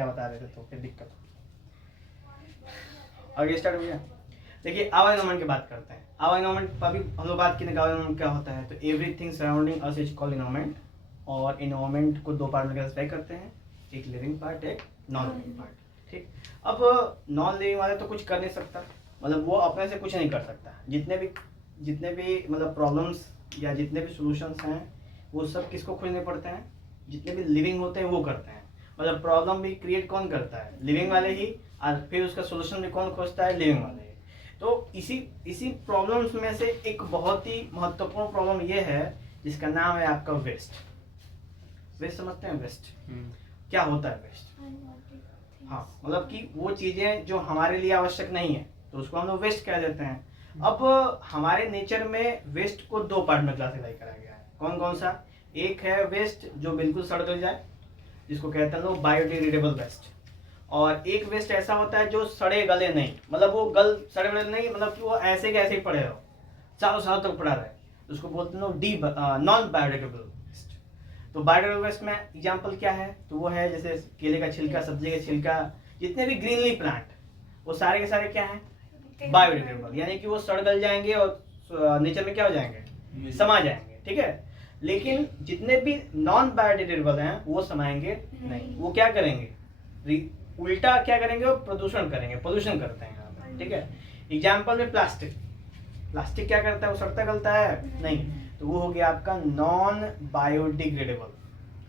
क्या बता रहे थे तो फिर दिक्कत। आगे स्टार्ट हो गया। देखिए आवर एनवायरनमेंट की बात करते हैं। आवर एनवायरनमेंट अभी हम लोग बात की ना, आवर एनवायरनमेंट क्या होता है। तो everything surrounding us is called environment. और एनवायरनमेंट को दो पार्ट में क्लासिफाई करते हैं, एक लिविंग पार्ट, एक नॉन लिविंग पार्ट। ठीक, अब नॉन लिविंग वाला तो कुछ कर नहीं सकता, मतलब वो अपने से कुछ नहीं कर सकता। जितने भी मतलब प्रॉब्लम्स या जितने भी सॉल्यूशंस हैं वो सब किसको खोजने पड़ते हैं, जितने भी लिविंग होते हैं वो करते हैं। मतलब प्रॉब्लम भी क्रिएट कौन करता है, लिविंग वाले ही, और फिर उसका सॉल्यूशन भी कौन खोजता है, लिविंग वाले ही। तो इसी प्रॉब्लम्स में से एक बहुत ही महत्वपूर्ण प्रॉब्लम ये है जिसका नाम है आपका वेस्ट। वेस्ट समझते हैं? वेस्ट क्या होता है? वेस्ट, हाँ, मतलब कि वो चीजें जो हमारे लिए आवश्यक नहीं है तो उसको हम लोग वेस्ट कह देते हैं। अब हमारे नेचर में वेस्ट को दो पार्ट में क्लासिफाई करा गया है। कौन कौन सा? एक है वेस्ट जो बिल्कुल सड़ गल जाए, जिसको कहते हैं लोग बायोडिग्रेडेबल वेस्ट। और एक वेस्ट ऐसा होता है जो सड़े गले नहीं, मतलब वो सड़े गले नहीं, मतलब कि वो ऐसे के ऐसे ही पड़े रहो, सालों सालों तक पड़ा रहे, उसको बोलते हैं लोग नॉन बायोडिग्रेडेबल वेस्ट। तो बायोडिग्रेडेबल वेस्ट में एग्जांपल क्या है? तो वो है जैसे केले का छिलका, सब्जी का छिलका, जितने भी ग्रीनली प्लांट, वो सारे के सारे क्या हैं? बायोडिग्रेडेबल, यानी कि वो सड़ गल जाएंगे और नेचर में क्या हो जाएंगे? समा जाएंगे। ठीक है, लेकिन जितने भी नॉन बायोडिग्रेडेबल हैं वो समाएंगे नहीं। वो क्या करेंगे? उल्टा क्या करेंगे? वो प्रदूषण करेंगे, पोल्यूशन करते हैं यहाँ पर। ठीक है, एग्जाम्पल में प्लास्टिक। प्लास्टिक क्या करता है? वो सड़ता गलता है नहीं, तो वो हो गया आपका नॉन बायोडिग्रेडेबल।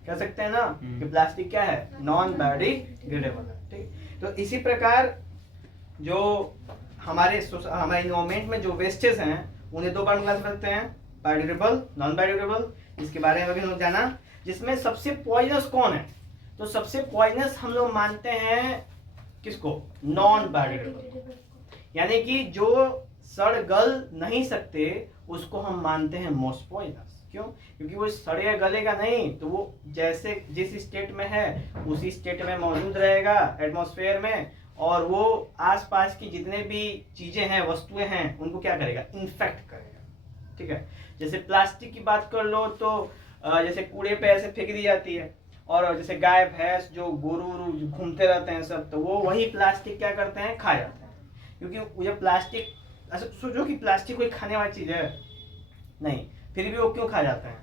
कह सकते हैं ना कि प्लास्टिक क्या है? नॉन बायोडिग्रेडेबल है। ठीक, तो इसी प्रकार जो हमारे इन्वायरमेंट में जो वेस्टेज हैं उन्हें दो पार्ट में क्लासिफाई करते हैं, बायोडिग्रेडेबल, नॉन बायोडिग्रेडेबल। इसके बारे में अभी हम लोग जाना, जिसमें सबसे पॉइजनस कौन है? तो सबसे पॉइजनस हम लोग मानते हैं किसको? नॉन बायोडिग्रेडेबल, यानी कि जो सड़ गल नहीं सकते उसको हम मानते हैं मोस्ट पॉइजनस। क्यों? क्योंकि वो सड़े गलेगा नहीं, तो वो जैसे जिस स्टेट में है उसी स्टेट में मौजूद रहेगा एटमॉस्फेयर में, और वो आसपास की जितने भी चीजें हैं, वस्तुएं हैं, उनको क्या करेगा? इन्फेक्ट करेगा। ठीक है, जैसे प्लास्टिक की बात कर लो तो जैसे कूड़े पे ऐसे फेंक दी जाती है, और जैसे गाय भैंस जो गोरू घूमते रहते हैं सब, तो वो वही प्लास्टिक क्या करते हैं? खा जाते हैं। क्योंकि ये प्लास्टिक, ऐसे सोचो कि प्लास्टिक कोई खाने वाली चीज है नहीं, फिर भी वो क्यों खा जाते हैं?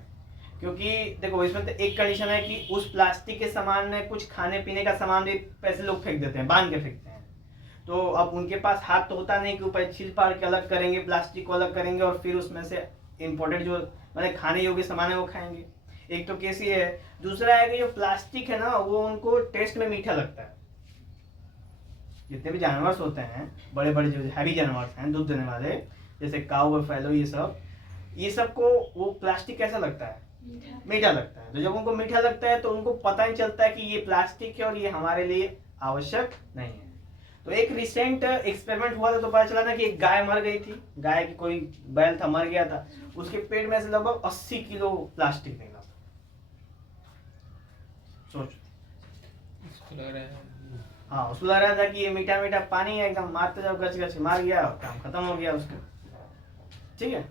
क्योंकि देखो इसमें तो एक कंडीशन है कि उस प्लास्टिक के सामान में कुछ खाने पीने का सामान भी पैसे लोग फेंक देते हैं, बांध के फेंकते हैं। तो अब उनके पास हाथ तो होता नहीं कि ऊपर छील फाड़ के अलग करेंगे, प्लास्टिक को अलग करेंगे और फिर उसमें से इम्पोर्टेड जो मतलब खाने योग्य सामान है वो खाएंगे। एक तो केस ये है। दूसरा है कि जो प्लास्टिक है ना वो उनको टेस्ट में मीठा लगता है। जितने भी जानवर होते हैं, बड़े बड़े जो हैवी जानवर हैं, दूध देने वाले, जैसे काऊ बफेलो, ये सब को वो प्लास्टिक कैसा लगता है? मीठा लगता है। तो जब उनको मीठा लगता है तो उनको पता नहीं चलता है कि ये प्लास्टिक है और ये हमारे लिए आवश्यक नहीं है। तो एक रिसेंट एक्सपेरिमेंट हुआ था तो पता चला ना कि एक गाय मर गई थी, गाय की कोई बैल था, मर गया था, उसके पेट में से लगभग 80 किलो प्लास्टिक निकला। सोच, हाँ, उसको लग रहा था कि ये मीठा मीठा पानी है, एकदम मारते जाओ, गच गच मार गया, काम खत्म हो गया उसका। ठीक है,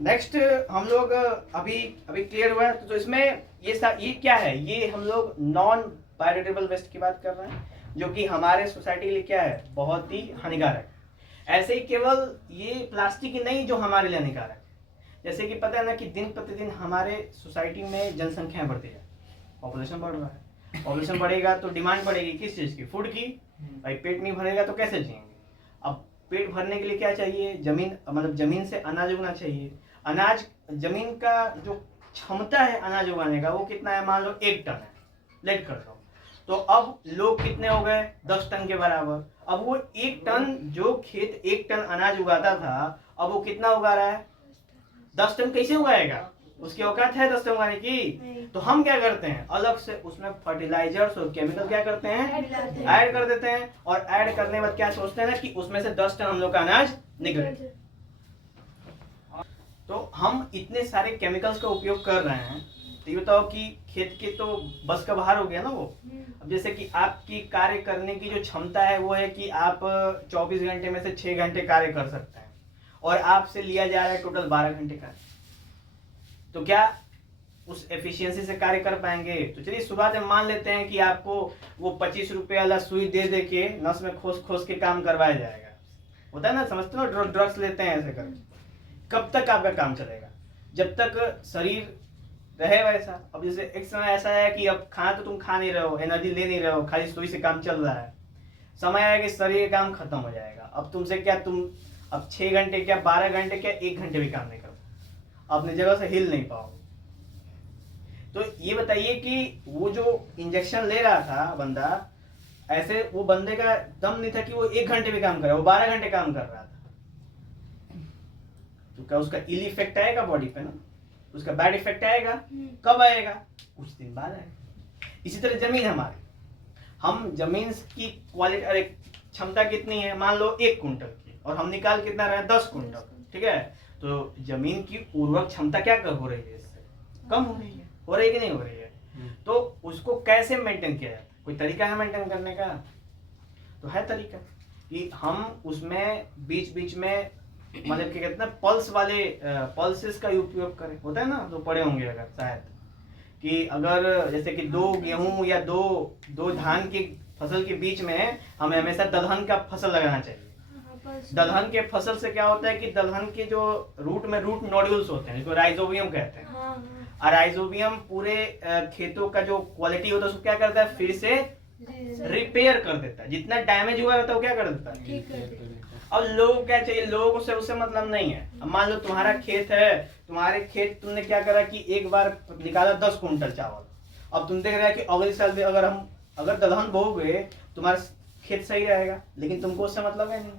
नेक्स्ट हम लोग अभी क्लियर हुआ है। तो इसमें ये क्या है? ये हम लोग नॉन बायोडिग्रेडेबल वेस्ट की बात कर रहे हैं, जो कि हमारे सोसाइटी के लिए क्या है? बहुत ही हानिकारक। ऐसे ही केवल ये प्लास्टिक ही नहीं जो हमारे लिए हानिकारक, जैसे कि पता है ना कि दिन प्रतिदिन हमारे सोसाइटी में जनसंख्या बढ़ती है, पॉपुलेशन बढ़ रहा है। पॉपुलेशन बढ़ेगा तो डिमांड बढ़ेगी किस चीज की? फूड की। भाई पेट नहीं भरेगा तो कैसे जिएंगे? अब पेट भरने के लिए क्या चाहिए? जमीन, मतलब जमीन से अनाज उगना चाहिए। अनाज, जमीन का जो क्षमता है अनाज उगाने का वो कितना है? मान लो 1 टन है, लेट कर दो। तो अब लोग कितने हो गए? 10 टन के बराबर। अब वो 1 टन, जो खेत 1 टन अनाज उगाता था, अब वो कितना उगा रहा है? 10 टन कैसे उगाएगा? उसकी औकात है 10 टन उगाने की? तो हम क्या करते हैं? अलग से उसमें फर्टिलाइजर्स और केमिकल क्या करते हैं? ऐड कर देते हैं। और ऐड करने के बाद क्या सोचते हैं ना कि उसमें से 10 टन हम लोग का अनाज निकले। तो हम इतने सारे केमिकल्स का उपयोग कर रहे हैं, तो ये बताओ कि खेत के तो बस का बाहर हो गया ना वो। अब जैसे कि आपकी कार्य करने की जो क्षमता है वो है कि आप 24 घंटे में से 6 घंटे कार्य कर सकते हैं, और आपसे लिया जा रहा है टोटल 12 घंटे का। तो क्या उस एफिशिएंसी से कार्य कर पाएंगे। तो चलिए सुबह से मान लेते हैं कि आपको वो 25 रुपये वाला सुई दे दे के नस में खोस खोस के काम करवाया जाएगा। होता है ना, समझते हो, ड्रग्स लेते हैं ऐसे कर। कब तक आपका काम चलेगा? जब तक शरीर रहे वैसा। अब जैसे एक समय ऐसा है कि अब खाना तो तुम खा नहीं रहे हो, एनर्जी ले नहीं रहे हो, खाली सुई से काम चल रहा है। समय आएगा कि शरीर का काम खत्म हो जाएगा। अब तुमसे क्या, तुम अब 6 घंटे क्या 12 घंटे क्या 1 घंटे भी काम नहीं कर पाओ, अपनी जगह से हिल नहीं पाओ। तो ये बताइए कि वो जो इंजेक्शन ले रहा था बंदा, ऐसे वो बंदे का दम नहीं था कि वो 1 घंटे भी काम करे, वो 12 घंटे काम कर रहा था। तो क्या उसका इल इफेक्ट आएगा बॉडी पे ना, उसका बैड इफेक्ट आएगा। कब आएगा? कुछ दिन बाद आएगा। इसी तरह जमीन हमारी, हम जमीन की क्वालिटी, अरे क्षमता कितनी है, मान लो 1 कुंटल की, और हम निकाल कितना रहे हैं 10 कुंटल, ठीक है। तो जमीन की उर्वरक क्षमता क्या हो रही है, इससे कम हो रही है। हो रही है कि नहीं हो रही है? तो उसको कैसे मेंटेन किया जाता है? कोई तरीका है मेंटेन करने का? तो है तरीका कि हम उसमें बीच बीच में मतलब क्या कहते हैं पल्स वाले पल्सेस का उपयोग करें। होता है ना, तो पढ़े होंगे अगर शायद, कि अगर जैसे कि 2 गेहूं या दो धान की फसल के बीच में हमें हमेशा दलहन का फसल लगाना चाहिए। दलहन के फसल से क्या होता है कि दलहन के जो रूट में रूट नोड्यूल्स होते हैं, जिसको राइजोबियम कहते हैं, और राइजोबियम पूरे खेतों का जो क्वालिटी होता है उसको क्या करता है, फिर से रिपेयर कर देता है। जितना डैमेज हुआ रहता है वो क्या कर देता है। अब लोगों को क्या चाहिए, लोगों से उससे मतलब नहीं है। अब मान लो तुम्हारा खेत है, तुम्हारे खेत तुमने क्या करा कि एक बार निकाला 10 कुंटल चावल। अब तुम देख रहे हैं कि अगले साल भी अगर दलहन बोओगे तुम्हारा खेत सही रहेगा, लेकिन तुमको उससे मतलब है नहीं।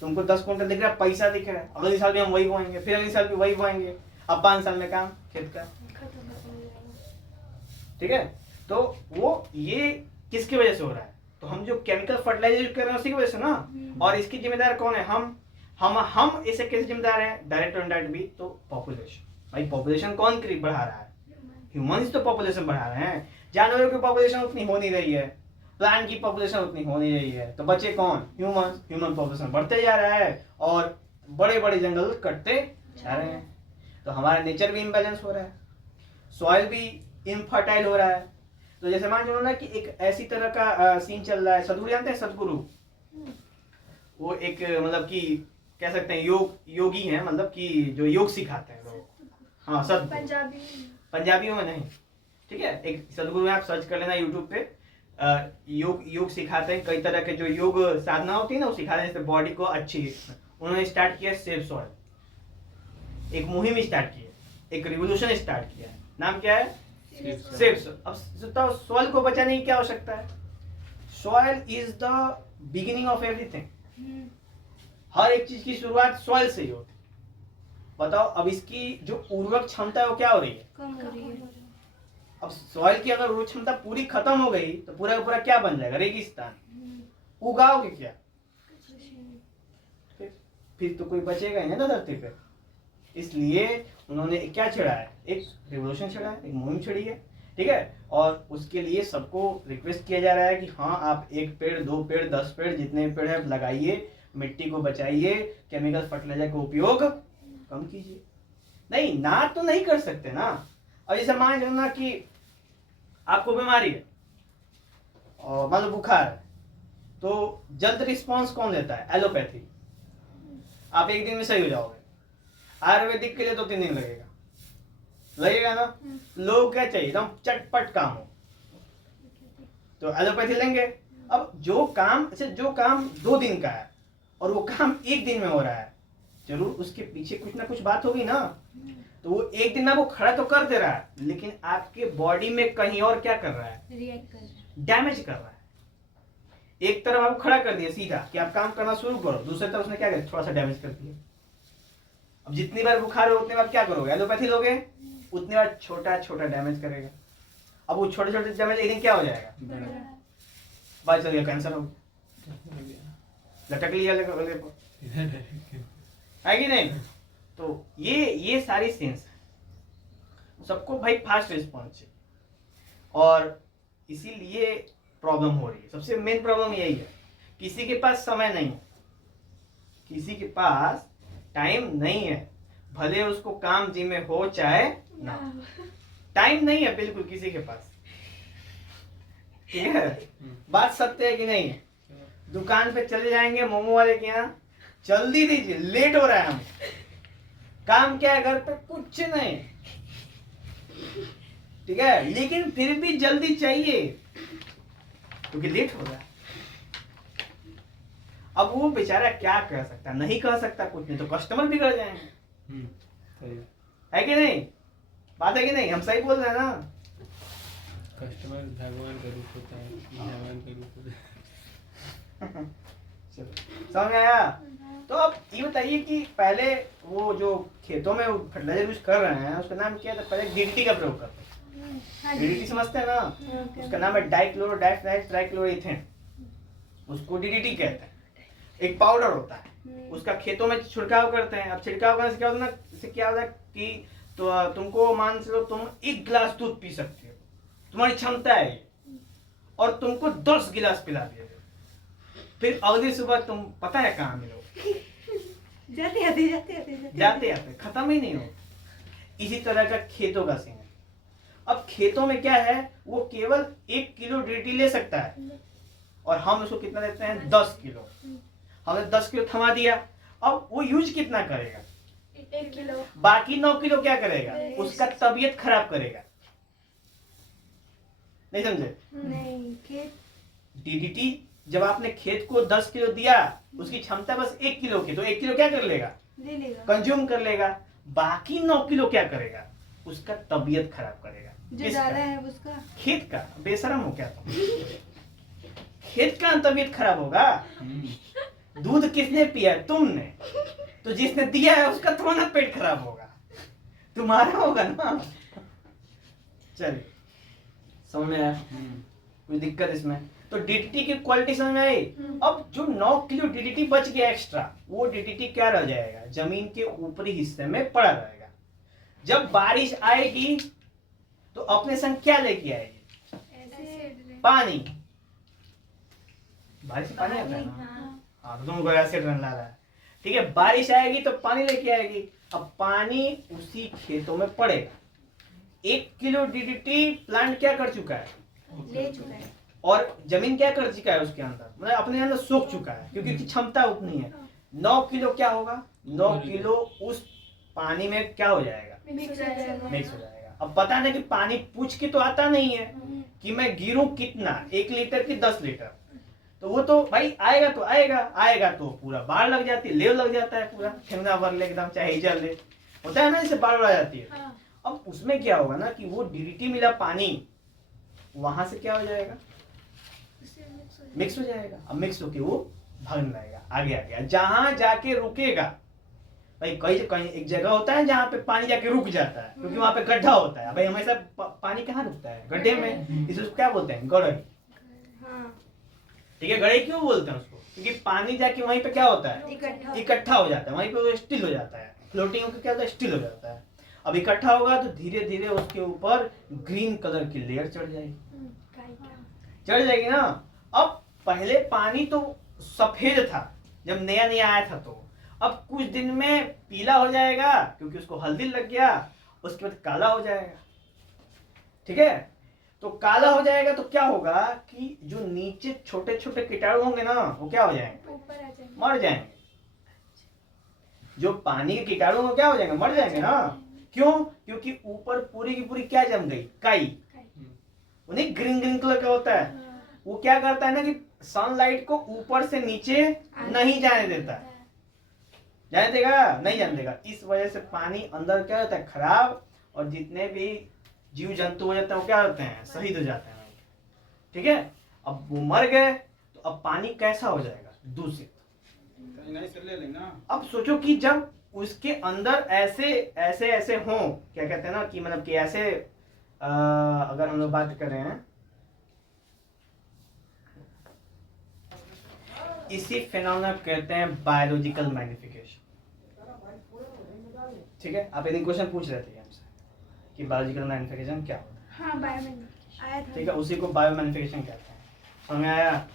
तुमको 10 कुंटल दिख रहा है, पैसा दिख रहा है, अगले साल भी हम वही बोएंगे, फिर अगले साल भी वही बोएंगे। अब 5 साल में काम खेत का, ठीक है। तो वो ये किसकी वजह से हो रहा है? तो हम जो केमिकल फर्टिलाइजर यूज कर रहे हैं उसी की वजह से ना। और इसकी जिम्मेदार कौन है? हम इसे कैसे जिम्मेदार हैं? डायरेक्ट और इनडायरेक्ट भी। तो पॉपुलेशन, भाई पॉपुलेशन कौन बढ़ा रहा है? ह्यूमंस तो पॉपुलेशन बढ़ा रहे हैं। जानवरों की पॉपुलेशन उतनी हो नहीं रही है, प्लांट की पॉपुलेशन उतनी हो नहीं रही है, तो बचे कौन? ह्यूमंस। ह्यूमन पॉपुलेशन बढ़ते जा रहा है और बड़े बड़े जंगल कटते जा रहे हैं। तो हमारा नेचर भी इम्बैलेंस हो रहा है, सॉइल भी इनफर्टाइल हो रहा है। तो जैसे मान लो ना कि एक ऐसी तरह का सीन चल रहा है। सदगुरु जानते हैं? सदगुरु वो एक मतलब कि कह सकते हैं योगी हैं, मतलब कि जो योग सिखाते हैं लोग। हाँ, सदगुरु पंजाबियों में नहीं, ठीक है। एक सदगुरु है, आप सर्च कर लेना यूट्यूब पे। योग सिखाते हैं, कई तरह के जो योग साधना होती है ना वो सिखाते हैं, जैसे बॉडी को अच्छी। उन्होंने स्टार्ट किया सेव सॉइल, एक मुहिम स्टार्ट की है, एक रिवोल्यूशन स्टार्ट किया है। नाम क्या है? सेव। अब सॉइल को बचाने की क्या आवश्यकता है? Soil is the beginning of everything. हर एक चीज की शुरुआत सॉइल से ही होती है। बताओ, अब इसकी जो उर्वरक क्षमता है वो क्या हो रही है? कम हो रही है। अब सॉइल की अगर उर्वरक क्षमता पूरी खत्म हो गई तो पूरा का पूरा क्या बन जाएगा? रेगिस्तान। उगाओगे क्या? फिर तो कोई बचेगा ही ना धरती पे। इसलिए उन्होंने क्या छेड़ा है? एक रिवोल्यूशन छेड़ा है, एक मुहिम छेड़ी है, ठीक है। और उसके लिए सबको रिक्वेस्ट किया जा रहा है कि हाँ, आप 1 पेड़ 2 पेड़ 10 पेड़ जितने पेड़ है लगाइए, मिट्टी को बचाइए, केमिकल फर्टिलाइजर का उपयोग कम कीजिए। नहीं ना तो नहीं कर सकते ना। अब जैसे मान लो ना कि आपको बीमारी है और मान लो बुखार है, तो जल्द रिस्पॉन्स कौन देता है? एलोपैथी। आप 1 दिन में सही हो जाओगे। आयुर्वेदिक के लिए तो 3 दिन लगेगा ना। लोग क्या चाहिए? एकदम चटपट काम हो, तो एलोपैथी लेंगे। अब जो काम 2 दिन का है और वो काम 1 दिन में हो रहा है, जरूर उसके पीछे कुछ ना कुछ बात होगी ना। तो वो 1 दिन में वो खड़ा तो कर दे रहा है, लेकिन आपके बॉडी में कहीं और क्या कर रहा है? रिएक्ट कर रहा है, डैमेज कर रहा है। एक तरफ आपको खड़ा कर दिया सीधा कि आप काम करना शुरू करो, दूसरी तरफ उसने क्या किया? थोड़ा सा डैमेज कर दिया। अब जितनी बार बुखार हो उतनी बार क्या करोगे? एलोपैथी लोगे, उतनी बार छोटा छोटा डैमेज करेगा। अब वो छोटे छोटे डैमेज एक दिन क्या हो जाएगा? बात चल गया, कैंसर हो गया, लटक लिया गले को, है कि नहीं? तो ये सारी सेंस है। सबको भाई फास्ट रिस्पॉन्स चाहिए, और इसीलिए प्रॉब्लम हो रही है। सबसे मेन प्रॉब्लम यही है, किसी के पास समय नहीं है, किसी के पास टाइम नहीं है, भले उसको काम जिम्मे हो चाहे ना। टाइम नहीं है बिल्कुल किसी के पास, ठीक है। बात सत्य है कि नहीं है? दुकान पे चले जाएंगे मोमो वाले के यहाँ, जल्दी दीजिए लेट हो रहा है, हम काम क्या है घर पे, कुछ नहीं, ठीक है, लेकिन फिर भी जल्दी चाहिए क्योंकि लेट हो रहा है। अब वो बेचारा क्या कह सकता है, नहीं कह सकता कुछ नहीं, तो कस्टमर बिगड़ जाएंगे, है कि नहीं? बात है कि नहीं? हम सही बोल रहे हैं ना? कस्टमर भगवान का रूप होता है, भगवान का रूप होता है। चलो समझ में आया? तो अब ये बताइए कि पहले वो जो खेतों में फर्टिलाइजर यूज कर रहे हैं उसका नाम क्या था? पहले डीडीटी का प्रयोग करते हैं। डीडीटी समझते हैं ना? उसका नाम है डाइक्लोरो ट्राइक्लोरोइथेन, उसको डीडीटी कहते हैं। एक पाउडर होता है, उसका खेतों में छिड़काव करते हैं। अब छिड़काव करने से क्या होता है ना, इससे क्या होता है कि तो तुमको मान लो तुम 1 गिलास दूध पी सकते हो, तुम्हारी क्षमता है ये, और तुमको 10 गिलास पिला दिया, फिर अगली सुबह तुम पता है कहाँ मिलोगे? जाते आते खत्म ही नहीं हो। इसी तरह का खेतों का सीन है। अब खेतों में क्या है, वो केवल 1 किलो डीडीटी ले सकता है और हम उसको कितना देते हैं? 10 किलो। हमने 10 किलो थमा दिया, अब वो यूज कितना करेगा? 1 किलो। बाकी 9 किलो क्या करेगा? उसका तबीयत खराब करेगा। नहीं समझे? नहीं, खेत डीडीटी जब आपने खेत को 10 किलो दिया, उसकी क्षमता बस 1 किलो की, तो 1 किलो क्या कर लेगा? ले लेगा, कंज्यूम कर लेगा। बाकी 9 किलो क्या करेगा? उसका तबीयत खराब करेगा। जो किसका? डाला है उसका। खेत का। बेशरम हो क्या तुम? खेत का तबीयत खराब होगा। दूध किसने पिया? तुमने। तो जिसने दिया है उसका तुम्हारा पेट खराब होगा, तुम्हारा होगा ना। चलिए समझ में आया? कोई दिक्कत इसमें? तो डीडीटी की क्वालिटी समझ में आई? अब जो 9 किलो डीडीटी बच गया एक्स्ट्रा, वो डीडीटी क्या रह जाएगा? जमीन के ऊपरी हिस्से में पड़ा रहेगा। जब बारिश आएगी तो अपने संग क्या लेके आएगी? ऐसे पानी। बारिश से पानी आता है ना? हाँ, तो तुमको एसिड रन ला रहा है, ठीक है। बारिश आएगी तो पानी लेके आएगी। अब पानी उसी खेतों में पड़ेगा। 1 किलो डीडीटी प्लांट क्या कर चुका है? ले चुका है, और जमीन क्या कर चुका है उसके अंदर? मतलब अपने अंदर सोख चुका है, क्योंकि उसकी क्षमता उतनी है। 9 किलो क्या होगा? 9 किलो उस पानी में क्या हो जाएगा? मिक्स हो जाएगा। मिक्स हो जाएगा। अब पता नहीं कि पानी पूछ के तो आता नहीं है कि मैं गिरूं कितना, 1 लीटर की 10 लीटर, तो वो तो भाई आएगा तो आएगा तो पूरा बाढ़ लग जाती है, लेव लग जाता है पूरा, ठेंगना भर ले एकदम, चाहे हिजल ले, होता है ना, इससे बाढ़ आ जाती है। अब उसमें क्या होगा ना कि वो डीडीटी मिला पानी वहां से क्या हो जाएगा? मिक्स हो जाएगा। अब मिक्स होके वो भागने लगेगा, आगे जहां जाके रुकेगा। भाई कहीं एक जगह होता है जहाँ पे पानी जाके रुक जाता है, क्योंकि वहां पे गड्ढा होता है। भाई हमेशा पानी कहाँ रुकता है? गड्ढे में। इसको क्या बोलते हैं? गड़ई। ठीक है, गड़ई क्यों बोलते हैं उसको? क्योंकि पानी जाके वहीं पे क्या होता है? इकट्ठा हो जाता है, वहीं पे वो स्टिल हो जाता है, फ्लोटिंग होकर क्या होता है? स्टिल हो जाता है। अब इकट्ठा होगा तो धीरे धीरे उसके ऊपर ग्रीन कलर की लेयर चढ़ जाएगी ना। अब पहले पानी तो सफेद था जब नया नया आया था, तो अब कुछ दिन में पीला हो जाएगा क्योंकि उसको हल्दी लग गया, उसके बाद काला हो जाएगा। ठीक है, तो काला हो जाएगा तो क्या होगा कि जो नीचे छोटे छोटे कीटाणु होंगे ना, वो क्या हो जाएंगे? ऊपर आ जाएंगे, मर जाएंगे। जो पानी के कीटाणु हो क्या हो जाएंगे? मर जाएंगे ना। क्यों? क्योंकि ऊपर पूरी की पूरी क्या जम गई? काई। उन्हें ग्रीन ग्रीन कलर का होता है। वो क्या करता है ना कि सनलाइट को ऊपर से नीचे नहीं जाने देता है। जाने देगा? नहीं जाने देगा। इस वजह से पानी अंदर क्या होता है? खराब, और जितने भी जीव जंतु हो जाते हैं वो क्या होते हैं? शहीद हो जाते हैं। ठीक है, अब वो मर गए तो अब पानी कैसा हो जाएगा? दूषित। अब सोचो कि जब उसके अंदर ऐसे ऐसे ऐसे हो, क्या कहते हैं ना कि मतलब कि ऐसे अगर हम लोग बात कर रहे हैं, इसी फिनोमेना कहते हैं बायोलॉजिकल मैग्निफिकेशन। ठीक है, आप यदि क्वेश्चन पूछ रहे थे हमसे कि बायोलॉजिकल मैग्निफिकेशन क्या होता है। हाँ, बायोमैग्निफिकेशन आया था। ठीक है, उसी को बायो मैग्निफिकेशन कहते हैं। समझ में आया?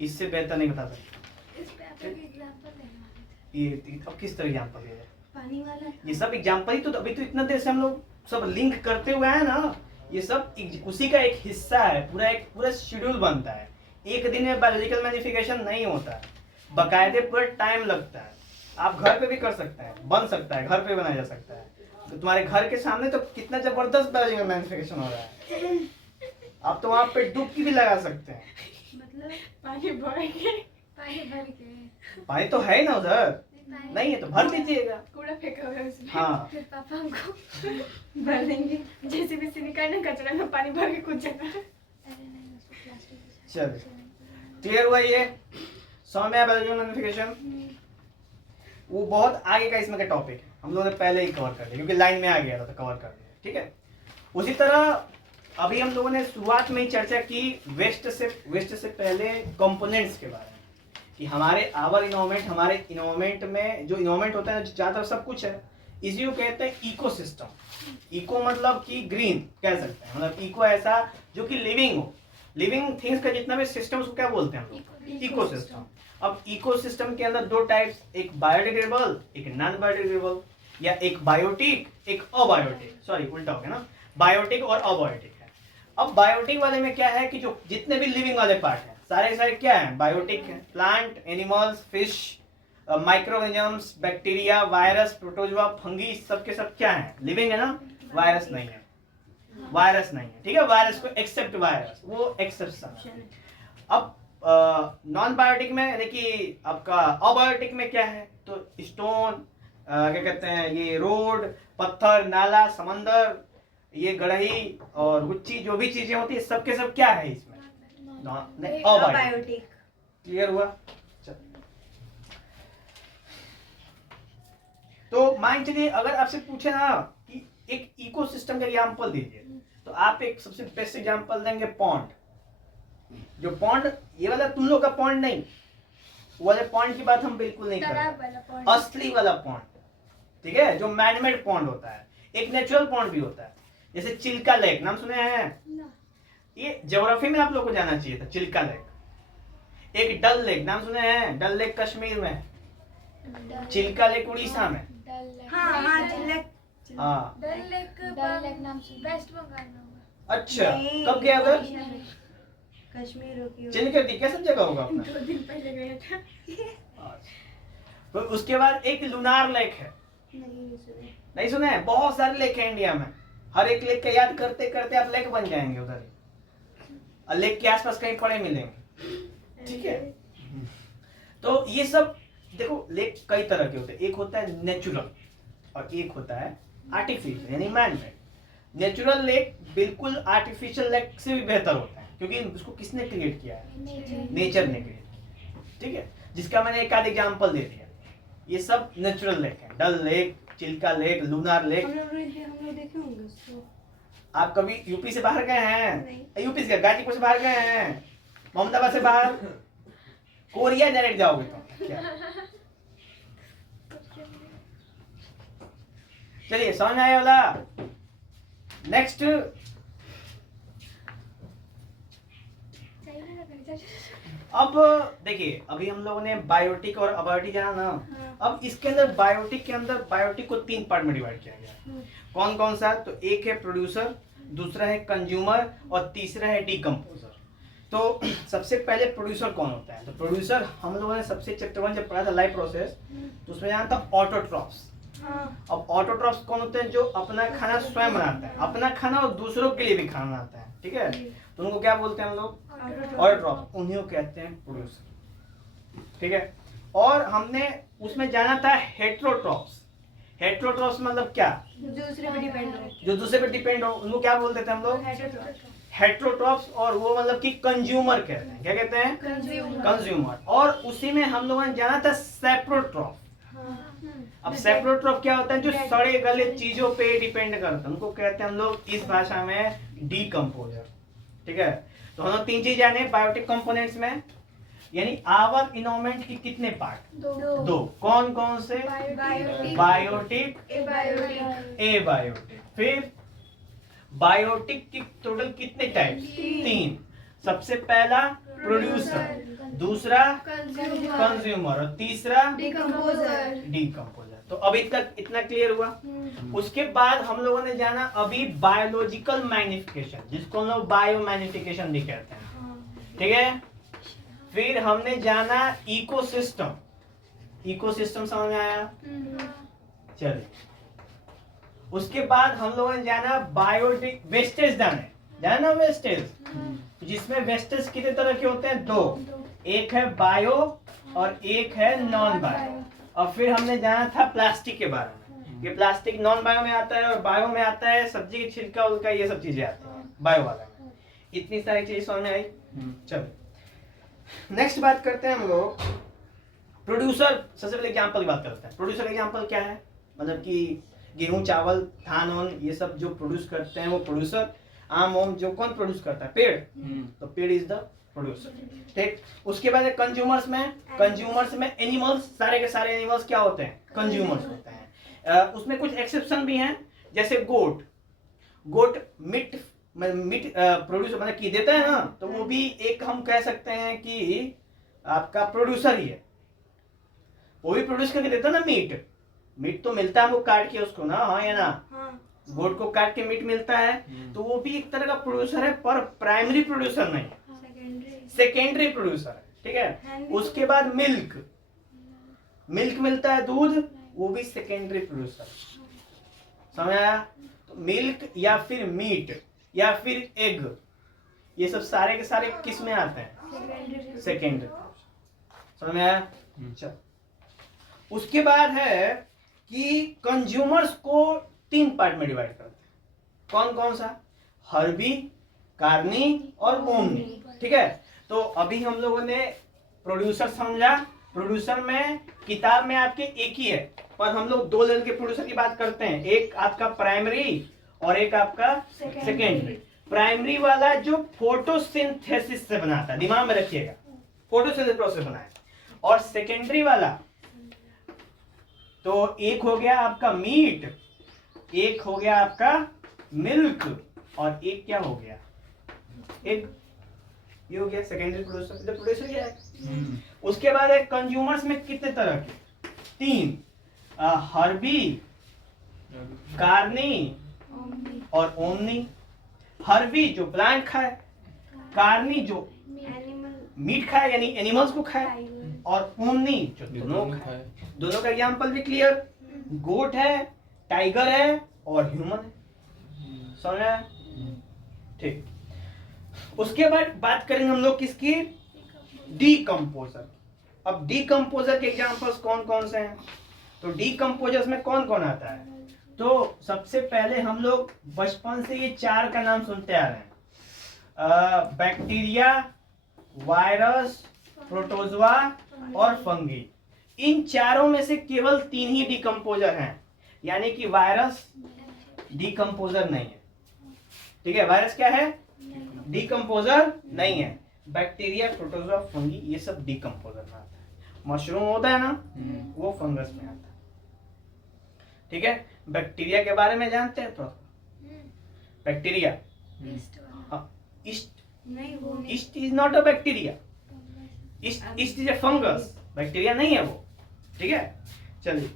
इससे बेहतर नहीं बता सकते। इस पे आपका एग्जांपल लेने वाले थे। ये अब किस तरह एग्जाम्पल दिया जाए? पानी वाला। ये सब एग्जाम्पल ही तो अभी तो इतना देर से हम लोग सब लिंक करते हुए है ना, ये सब उसी का एक हिस्सा है, पूरा शेड्यूल बनता है। एक दिन में बायोलॉजिकल मैनिफिकेशन नहीं होता है, बकायदे पूरा टाइम लगता है। आप घर पे भी कर सकते हैं, बन सकता है, घर पे बनाया जा सकता है। तो तुम्हारे घर के सामने तो कितना जबरदस्त बायोलॉजिकल मैनिफिकेशन हो रहा है, आप तो वहाँ पे डुबकी भी लगा सकते हैं। मतलब पानी भर के पानी भर के पानी तो है ना उधर, नहीं है तो भर दीजिएगा। कूड़ा फेंका हुआ है उसमें। हाँ, फिर पापा हमको भर देंगे, जैसे भी से निकालना कचरा में पानी भर के कुछ जगह। अरे नहीं उसको प्लास्टिक चलिए क्लियर हुआ ये समझ में आया बायोलॉजिकल मैनिफिकेशन। वो बहुत आगे का इसमें का टॉपिक है, हम लोगों ने पहले ही कवर कर लिया क्योंकि लाइन में आ गया था तो कवर कर दिया, ठीक है। उसी तरह अभी हम लोगों ने शुरुआत में ही चर्चा की वेस्ट से पहले कंपोनेंट्स के बारे में, कि हमारे आवर इन्वायरमेंट, हमारे इन्वायरमेंट में जो इन्वायरमेंट होता है ज़्यादातर सब कुछ है, इसी को कहते हैं इकोसिस्टम। इको मतलब कि ग्रीन कह सकते हैं, मतलब इको ऐसा जो कि लिविंग हो, लिविंग थिंग्स का जितना भी सिस्टम उसको क्या बोलते हैं हम लोग, इकोसिस्टम। अब इकोसिस्टम के अंदर दो टाइप्स, एक बायोडिग्रेडेबल एक नॉन बायोडिग्रेडेबल, या एक बायोटिक एक अबायोटिक, सॉरी उल्टा हो गया ना, बायोटिक और अबायोटिक है। अब बायोटिक वाले में क्या है कि जो जितने भी लिविंग वाले पार्ट हैं सारे क्या हैं, बायोटिक हैं। Plant, animals, fish, microorganisms, bacteria, virus, protozoa, fungi, सब के सब क्या हैं, लिविंग है ना, वायरस नहीं है, वायरस नहीं है, ठीक है। वायरस को एक्सेप्ट वायरस, वो एक्सेप्शन है। अब नॉन बायोटिक में देखिए आपका अबायोटिक में क्या है, तो स्टोन, क्या कहते हैं, ये रोड, पत्थर, नाला, समंदर, ये गढ़ही और गुच्ची, जो भी चीजें होती है सब के सब क्या है इसमें, अबायोटिक। क्लियर हुआ। चल। तो मान चलिए अगर आपसे पूछे ना कि एक इकोसिस्टम का एग्जांपल दीजिए, तो आप एक सबसे बेस्ट एग्जांपल देंगे पॉन्ड। जो पॉन्ड, ये वाला तुम लोग का पॉन्ड नहीं, वो वाले पॉन्ड की बात हम बिल्कुल नहीं कर रहे, असली वाला पॉन्ड, ठीक है, जो मैनमेड पॉन्ड होता है। एक नेचुरल पॉन्ड भी होता है, जैसे चिल्का लेक, नाम सुने हैं, ये ज्योग्राफी में आप लोग को जाना चाहिए था, चिल्का लेक। एक डल लेक, नाम सुने हैं, डल लेक कश्मीर में, चिल्का लेक उड़ीसा में। हाँ हाँ चिल्लक हाँ डल लेक नाम से वेस्ट बंगाल में होगा। अच्छा, कब गया उधर, कश्मीर होगी चिल्का दी कैसा जगह होगा अपना। 2 दिन पहले गया था। तो उसके बाद एक लूनार लेक है, नहीं सुने हैं, बहुत सारे लेक है इंडिया में, हर एक लेक का याद करते करते आप लेक बन जाएंगे उधर, और लेक के आसपास कहीं पड़े मिलेंगे, ठीक है। तो ये सब देखो, लेक कई तरह के होते हैं, एक होता है नेचुरल और एक होता है आर्टिफिशियल यानी मैन मेड। नेचुरल लेक बिल्कुल आर्टिफिशियल लेक से भी बेहतर होता है, क्योंकि उसको किसने क्रिएट किया है, नेचर ने क्रिएट किया, ठीक है। जिसका मैंने एक आध एग्जांपल दे दिया, ये सब नेचुरल लेक है, Dal lake, Chilka lake, Lonar lake. हम लोग देखे होंगे उसको। आप कभी यूपी से बाहर गए हैं, नहीं। यूपी से गाजीपुर से बाहर गए हैं, मोहम्मदाबाद से बाहर, कोरिया डायरेक्ट जाओगे तो क्या। चलिए समझ आया वाला। नेक्स्ट अब देखिए, अभी हम लोगों ने बायोटिक और अबायोटिक जाना ना, अब इसके अंदर बायोटिक के अंदर बायोटिक को 3 पार्ट में डिवाइड किया गया। कौन कौन सा, तो एक है प्रोड्यूसर, दूसरा है कंज्यूमर और तीसरा है डीकम्पोजर। तो सबसे पहले प्रोड्यूसर कौन होता है, तो प्रोड्यूसर हम लोगों ने सबसे चैप्टर 1 जब पढ़ा था लाइफ प्रोसेस, तो उसमें जाना था ऑटोट्रॉफ्स। अब ऑटोट्रॉफ्स कौन होते हैं, जो अपना खाना स्वयं बनाते हैं, अपना खाना और दूसरों के लिए भी खाना बनाते हैं, ठीक है। तो उनको क्या बोलते हैं हम लोग, ऑटोट्रॉफ्स, उन्हीं को कहते हैं प्रोड्यूसर, ठीक है। और हमने उसमें जाना था हेट्रोट्रॉफ्स। हेट्रोट्रॉफ्स मतलब क्या, दूसरे पे डिपेंड हो, जो दूसरे पे डिपेंड हो, उनको क्या बोलते थे हम लोग, हेट्रोट्रॉफ्स। और वो मतलब कि कंज्यूमर कहते हैं, क्या कहते हैं, कंज्यूमर। और उसी में हम लोगों ने जाना था सेप्रोट्रॉफ। अब सेप्रोट्रॉफ क्या होता है, जो सड़े गले चीजों पे डिपेंड करता है, उनको कहते हैं हम लोग इस भाषा में डीकम्पोजर, ठीक है। तो हम लोग 3 चीज जाने बायोटिक कंपोनेंट्स में, यानी आवर इन्वायरमेंट की कितने पार्ट, 2। कौन कौन से, बायोटिक, एबायोटिक। फिर बायोटिक की टोटल कितने टाइप्स, 3। सबसे पहला प्रोड्यूसर, दूसरा कंज्यूमर और तीसरा डिकम्पोजर। डीकम्पोजर। तो अभी तक इतना क्लियर हुआ। उसके बाद हम लोगों ने जाना अभी बायोलॉजिकल मैग्निफिकेशन, जिसको हम लोग बायो मैग्निफिकेशन भी कहते हैं, ठीक है। फिर हमने जाना इकोसिस्टम, इकोसिस्टम समझ में आया, चलिए। उसके बाद हम लोगों ने जाना बायोटिक वेस्टेज, जाना वेस्टेज, जिसमें वेस्टेज कितने तरह के होते हैं, दो, एक है बायो और एक है नॉन बायो। और फिर हमने जाना था प्लास्टिक के बारे में, कि प्लास्टिक नॉन बायो में आता है और बायो में आता है सब्जी की छिलका उलका, ये सब चीजें आती हैं बायो वाला में। इतनी सारी चीजें समझ में आई। चलो नेक्स्ट बात करते हैं हम लोग प्रोड्यूसर। सबसे पहले एग्जांपल की बात करते हैं। प्रोड्यूसर एग्जांपल क्या है, मतलब कि गेहूं चावल धान ओन ये सब जो प्रोड्यूस करते हैं वो प्रोड्यूसर। आम ओम जो कौन प्रोड्यूस करता है, पेड़, तो पेड़ इज द प्रोड्यूसर, ठीक। उसके बाद कंज्यूमर्स में एनिमल्स, सारे के सारे एनिमल्स क्या होते हैं, कंज्यूमर्स होते हैं। उसमें कुछ एक्सेप्शन भी हैं, जैसे गोट मीट प्रोड्यूस मतलब की देता है ना, तो वो भी एक हम कह सकते हैं कि आपका प्रोड्यूसर ही है, वो भी प्रोड्यूस करके देता है ना। मीट तो मिलता है हमको काट के उसको ना, हाँ या ना, गोट को काट के मीट मिलता है, तो वो भी एक तरह का प्रोड्यूसर है, पर प्राइमरी प्रोड्यूसर नहीं, सेकेंडरी प्रोड्यूसर है, ठीक है। उसके बाद मिल्क मिलता है, दूध, वो भी सेकेंडरी प्रोड्यूसर, समझ आया। तो मिल्क या फिर मीट या फिर एग, ये सब सारे के सारे किस में आते हैं, सेकेंडरी, समझ में आया। चल उसके बाद है कि कंज्यूमर्स को 3 पार्ट में डिवाइड करते हैं, कौन कौन सा, हर्बी, कार्नी और ओमनी, ठीक है। तो अभी हम लोगों ने प्रोड्यूसर समझा। प्रोड्यूसर में किताब में आपके एक ही है, पर हम लोग 2 लेवल के प्रोड्यूसर की बात करते हैं, एक आपका प्राइमरी और एक आपका सेकेंडरी। प्राइमरी वाला जो फोटोसिंथेसिस से बनाता है, दिमाग में रखिएगा, फोटोसिंथेसिस प्रोसेस बनाए। और सेकेंडरी वाला तो एक हो गया आपका मीट, एक हो गया आपका मिल्क, और एक क्या हो गया, एक ये हो गया सेकेंडरी प्रोड्यूसर। प्रोड्यूसर क्या है। उसके बाद है कंज्यूमर्स में कितने तरह के, 3, हर्बी, कार्नी और ओमनी। हर्बी जो प्लांट खाए, कार्नी जो मीट खाए यानी एनिमल्स को खाए, और ओमनी जो दोनों खाए। दोनों का एग्जांपल भी क्लियर, गोट है, टाइगर है और ह्यूमन है, समझ आया, ठीक। उसके बाद बात करेंगे हम लोग किसकी, डीकंपोजर। अब डीकंपोजर के एग्जांपल्स कौन कौन से हैं, तो डीकंपोजर्स में कौन कौन आता है। तो सबसे पहले हम लोग बचपन से ये 4 का नाम सुनते आ रहे हैं, बैक्टीरिया, वायरस, प्रोटोजोआ और फंगी। इन चारों में से केवल 3 ही डीकंपोजर हैं, यानी कि वायरस डीकंपोजर नहीं है, ठीक है। वायरस क्या है, डीकंपोजर नहीं है। बैक्टीरिया, प्रोटोजोआ, फंगी ये सब डीकंपोजर में आता है। मशरूम होता है ना, वो फंगस में आता है, ठीक है। बैक्टीरिया के बारे में जानते हैं, तो bacteria, east is not a bacteria, east is a fungus, bacteria नहीं है वो, ठीक है। चलिए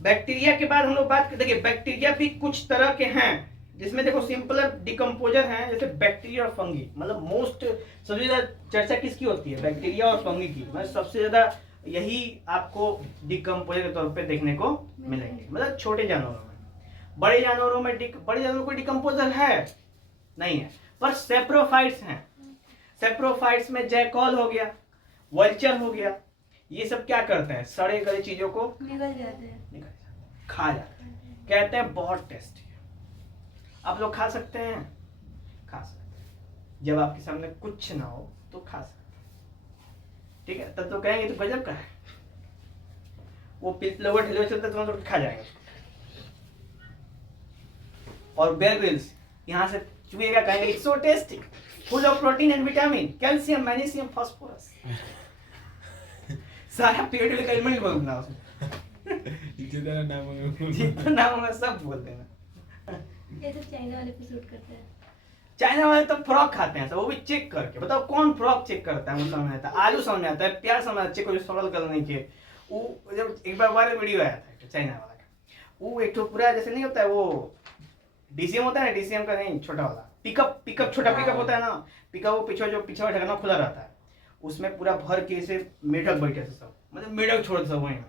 बैक्टीरिया के बाद हम लोग बात करते हैं, बैक्टीरिया भी कुछ तरह के हैं, जिसमें देखो सिंपलर डिकम्पोजर हैं, जैसे बैक्टीरिया और फंगी। मतलब मोस्ट सबसे ज्यादा चर्चा किसकी होती है, बैक्टीरिया और फंगी की। मतलब सबसे ज्यादा यही आपको डिकम्पोजर के तौर पे देखने को मिलेंगे, मतलब छोटे जानवरों में। बड़े जानवरों में बड़े जानवरों को डिकम्पोजर है नहीं है, पर सेप्रोफाइट्स हैं। सेप्रोफाइट्स में जैकॉल हो गया, वल्चर हो गया, ये सब क्या करते हैं, सड़े गले चीजों को निकल जाते हैं, खा जाते हैं, कहते हैं बहुत टेस्टी। आप लोग खा सकते हैं, खा सकते हैं, जब आपके सामने कुछ ना हो तो खा सकते हैं, ठीक है। तब तो कहेंगे तो गजब का है, वो पिछले ठेले चलते तो हम लोग खा जाएंगे। और बेयर ग्रिल्स यहाँ से चुएगा, कहेंगे it's so tasty, full of protein and vitamin, calcium, magnesium, phosphorus, सारा पेट का एलिमेंट बोलना उसमें, जितना नाम है सब बोलते हैं। ये सब चाइना वाले पे शूट करते हैं। चाइना वाले तो फ्रॉक खाते हैं, वो भी चेक करके। बताओ कौन फ्रॉक चेक करता है, मुझे समझ आता है। आलू समझ आता है, प्याज समझ आता है, चेक स्ट्रगल करने के। वो जब एक बार वायरल वीडियो आया था चाइना वाला का, वो एक तो पूरा जैसे नहीं होता है वो डीसीएम होता है ना, डीसीएम का नहीं, छोटा वाला पिकअप छोटा पिकअप होता है ना, पिकअप वो पीछे वाला ढक्कन खुला रहता है, उसमें पूरा भर के ऐसे मेढक बैठे थे सब, मतलब मेढक छोड़ सब वहीं में,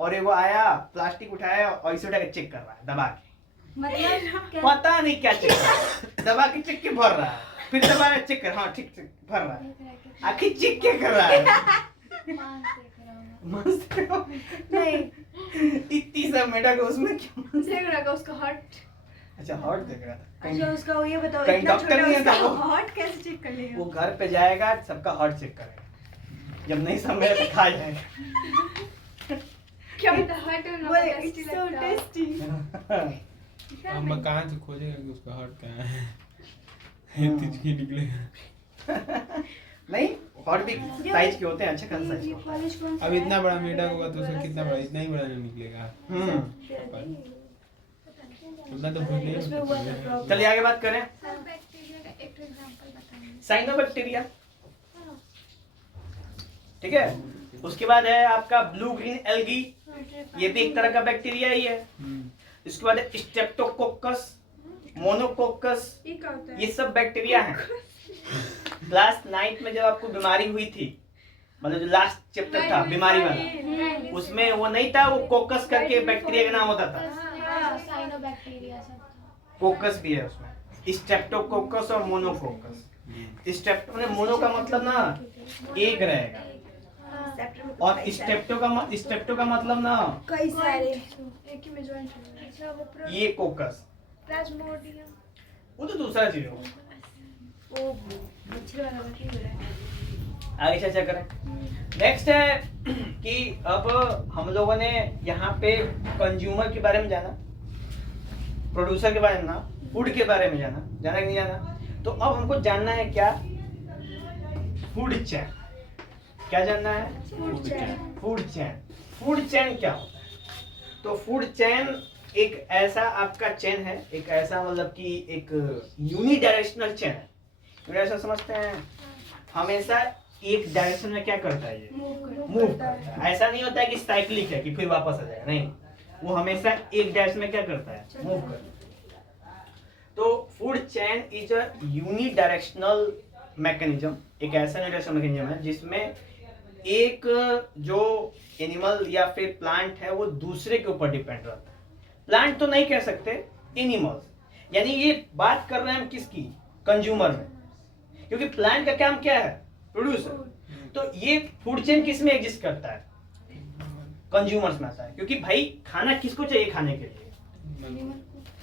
और वो आया प्लास्टिक उठाया और इसे उठा के चेक कर रहा है दबा के, मतलब पता नहीं क्या चेक कर रहा है, दबा के चेक के भर रहा है, फिर दबा के चेक कर, हाँ ठीक ठीक भर रहा है, आखिर चेक क्या कर रहा है? मस्त नहीं इतनी सब मेढक उसमें क्या मस्त? देख रहा था उसका हट। अच्छा हॉट देख रहा था, अच्छा उसका वो ये बताओ कहीं इतना डॉक्टर छोटा नहीं है उसका था वो? हॉट कैसे चेक कर लेगा? वो घर पे जाएगा सबका हॉट चेक करेगा, जब नहीं समझ तो खा जाएगा। क्या पता हट और वो ना टेस्टी इट्स सो लगता है। टेस्टी। अब मकान से खोजेगा कि उसका हट कहाँ है, इतनी चीज निकलेगा। नहीं हॉट भी साइज के होते हैं, अच्छे खासे साइज ये के होते हैं। पॉलिश कौन सा अब है? इतना बड़ा मेढक होगा तो उसका कितना बड़ा, इतना ही बड़ा नहीं निकलेगा, उतना तो भूल नहीं उसमें हुआ था सकते। प्रॉब्लम। चलिए आगे बात करें, सर बैक्टीरिया का एक एग्जांपल बताइए। साइनोबैक्टीरिया, ठीक है। उसके बाद है आपका ब्लू ग्रीन एल्गी, ये भी एक तरह का बैक्टीरिया ही है। इसके बाद है स्ट्रेप्टोकोकस, मोनोकोकस, ये क्या होता है? ये सब बैक्टीरिया हैं। लास्ट नाइट में जब आपको बीमारी हुई थी, मतलब जो लास्ट चैप्टर था बीमारी वाला, उसमें वो नहीं था, वो कोकस करके बैक्टीरिया का नाम होता था, साइनोबैक्टीरिया सब। कोकस भी है उसमें, स्ट्रेप्टोकोकस और मोनोकोकस। स्ट्रेप्टो मोनो का मतलब ना एक रहेगा, और स्ट्रेप्टो का मतलब ना कई सारे एक ही में ज्वाइन हो अच्छा वो ये कोकस, प्लाज्मोडियम। वो तो दूसरा चीज हो। वो मच्छर वाला बाकी हो रहा है। आगे चर्चा करें। नेक्स्ट है कि अब हम लोगों ने यहाँ पे कंज्यूमर के बारे में जाना, प्रोड्यूसर के बारे में ना, फूड के बारे में जाना कि नहीं जाना। तो अब हमको जानना है क्या, फूड चेन। क्या जानना है? Food chain. Food chain. Food chain क्या होता है? तो फूड चेन एक ऐसा आपका चेन है, एक ऐसा मतलब कि एक यूनिडायरेक्शनल चेन है। यूनिडायरेक्शनल समझते हैं, हमेशा एक डायरेक्शन में क्या करता है, ये मूव करता है। ऐसा नहीं होता है कि साइक्लिक है कि फिर वापस आ जाएगा, नहीं, वो हमेशा एक डायरेक्शन में क्या करता है, मूव करता है। तो food chain is a unidirectional mechanism, एक ऐसा यूनिडायरेक्शनल मैकेनिज्म है जिसमें एक जो एनिमल या फिर प्लांट है वो दूसरे के ऊपर डिपेंड रहता है। प्लांट तो नहीं कह सकते, एनिमल्स, यानी ये बात कर रहे हैं हम किसकी, कंज्यूमर में, क्योंकि प्लांट का काम क्या है, प्रोड्यूसर। तो ये फूड चेन किस में एग्जिस्ट करता है, कंज्यूमर्स में आता है, क्योंकि भाई खाना किसको चाहिए खाने के लिए,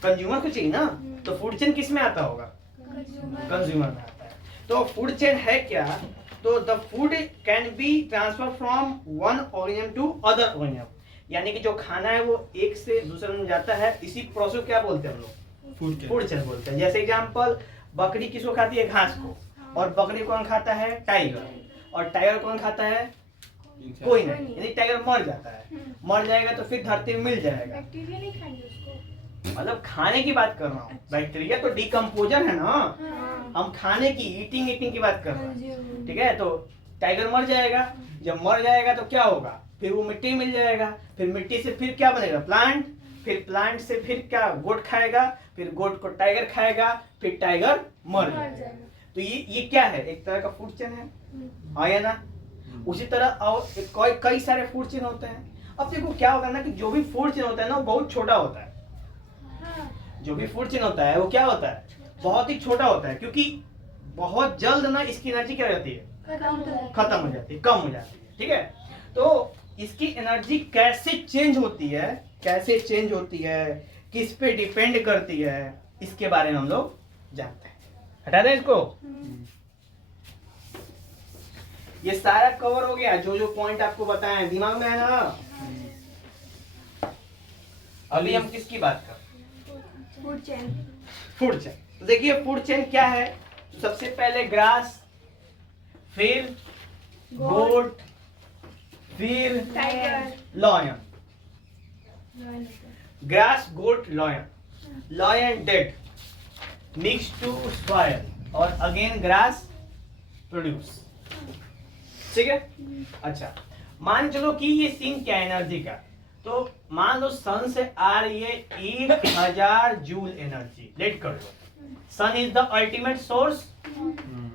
कंज्यूमर को चाहिए ना। तो फूड चेन किस में आता होगा, कंज्यूमर में आता है। तो फूड चेन है क्या, तो the food can be transfer from one organism to other organism, यानी कि जो खाना है वो एक से दूसरे में जाता है, इसी प्रोसेस को क्या बोलते हैं हम लोग, फूड चेन बोलते हैं। जैसे एग्जांपल, बकरी किसको खाती है, घास को, और बकरी कौन खाता है, टाइगर, और टाइगर कौन खाता है, कोई नहीं, यानी टाइगर मर जाता है, मर जाएगा तो फिर धरती में मिल जाएगा। बैक्टीरिया नहीं खाएंगे उसको। मतलब खाने की बात कर रहा हूँ, बैक्टीरिया तो डिकम्पोजर है ना, हम खाने की ईटिंग की बात कर रहे हैं, ठीक है। तो टाइगर मर जाएगा, जब मर जाएगा तो क्या होगा, फिर वो मिट्टी मिल जाएगा, फिर मिट्टी से फिर क्या बनेगा, प्लांट, फिर प्लांट से फिर क्या, गोट खाएगा, फिर गोट को टाइगर खाएगा, फिर टाइगर मर जाएगा। तो ये क्या है, एक तरह का फूड चेन है, हाँ या ना। उसी तरह और कई सारे फूड चेन होते हैं। अब देखो क्या होता है ना कि जो भी फूड चेन होता है ना वो बहुत छोटा होता है, जो भी फूड चेन होता है वो क्या होता है, बहुत ही छोटा होता है, क्योंकि बहुत जल्द ना इसकी एनर्जी क्या हो जाती है, खत्म हो जाती है, कम हो जाती है, ठीक है। तो इसकी एनर्जी कैसे चेंज होती है, कैसे चेंज होती है, किस पे डिपेंड करती है, इसके बारे में हम लोग जानते हैं। हटा दें इसको, ये सारा कवर हो गया, जो जो पॉइंट आपको बताए दिमाग में है ना। अभी हम किसकी बात कर, फूड चेन। Food chain. तो देखिए फूड चेन क्या है, तो सबसे पहले ग्रास, फिर गोट, फिर tiger. Lion. Grass, goat, lion, lion dead mix to soil, और अगेन ग्रास प्रोड्यूस, ठीक है। अच्छा मान चलो कि ये सीन क्या है एनर्जी का, तो मान लो सन से आ रही है 1000 जूल एनर्जी, लेट कर लो। सन इज द अल्टीमेट सोर्स।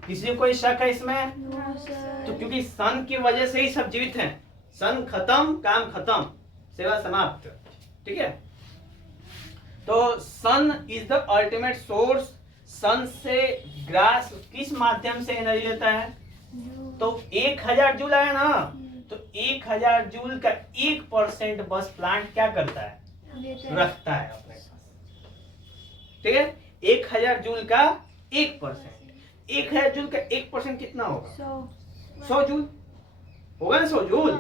किसी को कोई शक है इसमें? तो क्योंकि सन की वजह से ही सब जीवित हैं। सन खत्म, काम खत्म, सेवा समाप्त। ठीक है, तो सन इज द अल्टीमेट सोर्स। सन से ग्रास किस माध्यम से एनर्जी लेता है? तो 1000 जूल आया ना, तो 1000 जूल का 1% बस प्लांट क्या करता है? रखता है अपने पास। ठीक है, 1000 जूल का 1%, 1000 जूल का 1% कितना होगा? 100 जूल होगा ना, 100 जूल।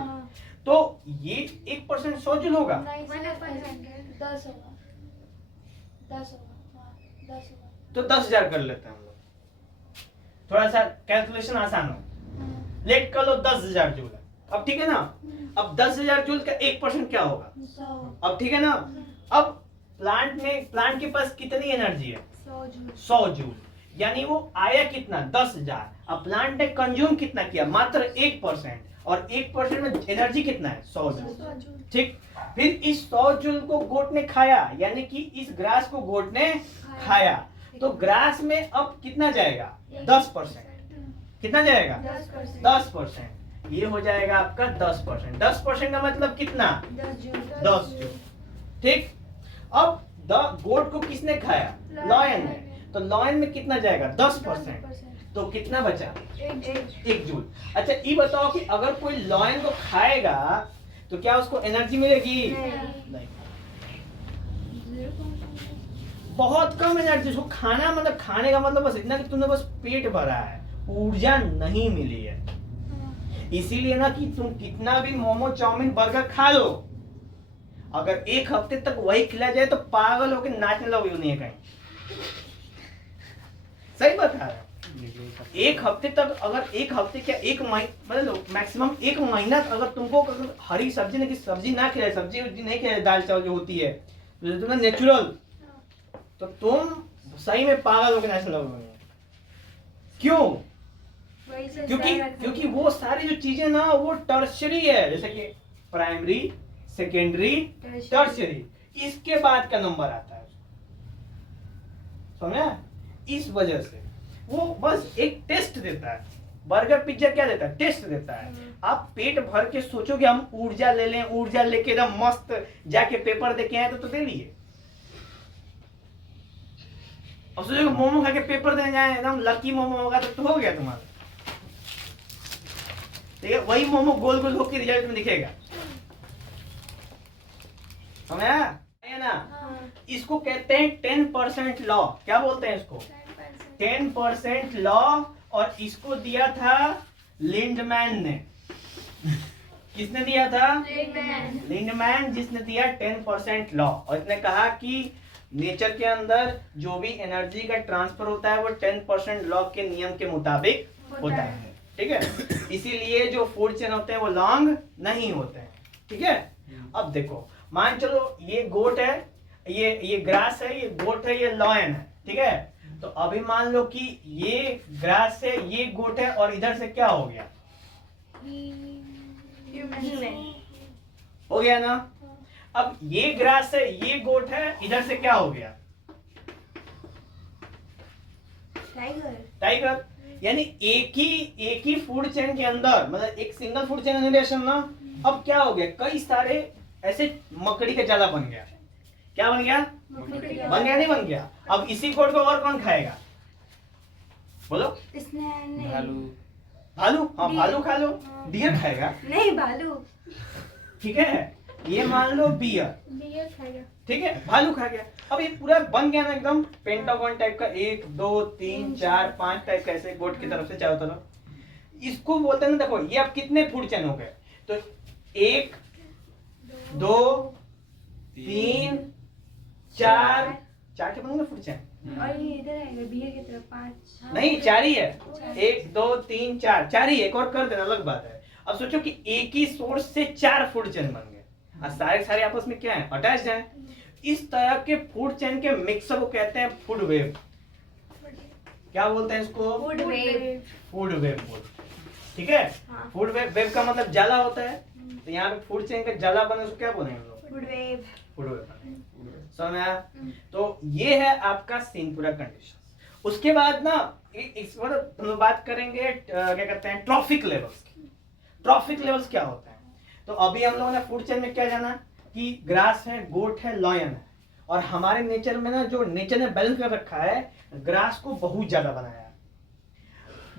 तो ये 1% 100 जूल होगा। 10 होगा, 10 होगा, हाँ, 10 होगा। तो 10,000 कर लेते हैं हम लोग, थोड़ा सा कैलकुलेशन आसान हो। लेट कर लो 10,000 जूल है। अब ठीक है ना, अब 10,000 जूल का 1% क्या होगा? 100। अब ठीक है ना, अब प्लांट के पास कितनी एनर्जी है? 100 जूल। यानी वो आया कितना? 10,000। अब प्लांट ने कंज्यूम कितना किया? मात्र 1%, और 1% में एनर्जी कितना है? 100 जूल। ठीक, फिर इस 100 जूल को गोट ने खाया, यानी कि इस ग्रास को गोट ने खाया, तो ग्रास में अब कितना जाएगा? 10%। कितना जाएगा? 10%। ये हो जाएगा आपका 10%। 10% का मतलब कितना? 10 जूल। ठीक, अब गोट को किसने खाया? लॉयन ने। तो लॉयन में कितना जाएगा? 10%। तो कितना बचा? 1 जूल। अच्छा ये बताओ कि अगर कोई लॉयन को खाएगा तो क्या उसको एनर्जी मिलेगी? नहीं। बहुत कम एनर्जी। उसको खाना मतलब, खाने का मतलब बस इतना कि तुमने बस पेट भरा है, ऊर्जा नहीं मिली है। इसीलिए ना कि तुम कितना भी मोमो, चाउमीन, बर्गर खा लो, अगर 1 हफ्ते तक वही खिला जाए तो पागल होकर नाचने लगोगे दुनिया कहीं। सही बता रहा हूं। 1 हफ्ते तक, अगर 1 हफ्ते क्या 1 महीने, मतलब मैक्सिमम 1 महीना अगर तुमको हरी सब्जी नहीं, सब्जी ना खिलाए, सब्जी नहीं खिलाए, दाल चावल जो होती है जो तुम्हें नेचुरल, तो तुम सही में पागल होकर नाचने लगोगे। क्यों? क्योंकि वो सारी जो चीजें ना वो टर्शरी है, जैसे कि प्राइमरी, सेकेंडरी, टर्शरी, इसके बाद का नंबर आता है। समझा? इस वजह से वो बस एक टेस्ट देता है। बर्गर, पिज्जा क्या देता है? टेस्ट देता है। आप पेट भर के सोचोगे हम ऊर्जा ले लें, ऊर्जा लेके एकदम मस्त जाके पेपर दे के आए तो दे लिए। और सोचोगे मोमो खा के पेपर देने जाए, एकदम लकी मोमो होगा तो हो गया तुम्हारा। ठीक है, वही मोमो गोल गोल होकर रिजल्ट में दिखेगा। समझा है ना? इसको कहते हैं 10% लॉ। क्या बोलते हैं इसको? 10% लॉ। और इसको दिया था लिंडमैन ने। किसने दिया था? लिंडमैन, जिसने दिया 10% लॉ। और इसने कहा कि नेचर के अंदर जो भी एनर्जी का ट्रांसफर होता है वो 10% लॉ के नियम के मुताबिक होता है। ठीक है, इसीलिए जो फूड चेन होते हैं वो लॉन्ग नहीं होते हैं। ठीक है, अब देखो, मान चलो ये गोट है, ये ग्रास है, ये गोट है, ये लॉयन है। ठीक है, तो अभी मान लो कि ये ग्रास है, ये गोट है, और इधर से क्या हो गया? हो गया ना? अब ये ग्रास है, ये गोट है, इधर से क्या हो गया? टाइगर। यानी एक ही फूड चेन के अंदर, मतलब एक सिंगल फूड चेन रिलेशन ना, अब क्या हो गया? कई सारे ऐसे मकड़ी का जाला बन गया। क्या बन गया? बन गया, नहीं बन गया? अब इसी कोड को और कौन खाएगा? बोलो। भालू। भालू? हाँ, भालू खा लो। डियर खाएगा? नहीं, भालू। ठीक है, ये मान लो बियर, खाएगा। ठीक है, भालू खा गया। अब ये पूरा बन गया ना एकदम पेंटागन टाइप का, 1 2 3 4 5 टाइप का, ऐसे गोट की तरफ से चारों तरफ। इसको बोलते हैं ना, देखो ये अब कितने फूड चेन हो गए? तो 1 2 3 4 के बनेंगे फूड चेन। और ये इधर आएगा बियर की तरफ 5। नहीं, 4 ही है। 1 2 3 4 ही, एक और कर देना, अलग बात है। अब सोचो कि एक ही सोर्स से 4 फूड चेन बन गए, और सारे आपस में क्या है? अटैच्ड हैं। इस तरह के फूड चेन के मिक्सर को कहते हैं फूड वेव। क्या बोलते हैं इसको? Food web. फूड वेव बोलते हैं। ठीक है, हाँ। फूड वेव का मतलब जाला होता है। तो यहाँ पे फूड चेन का जाला बने, उसको क्या बोलेंगे हम लोग? Food web. फूड वेव समझ में आया? तो ये है आपका सीन पूरा कंडीशन। उसके बाद ना इस मतलब हम लोग बात करेंगे क्या कहते हैं ट्रॉफिक लेवल्स की। ट्रॉफिक लेवल्स क्या होते हैं? तो अभी हम लोगों ने फूड चेन में क्या जाना कि ग्रास है, गोट है, लॉयन है, और हमारे नेचर में ना जो नेचर ने बैलेंस कर रखा है, ग्रास को बहुत ज्यादा बनाया है,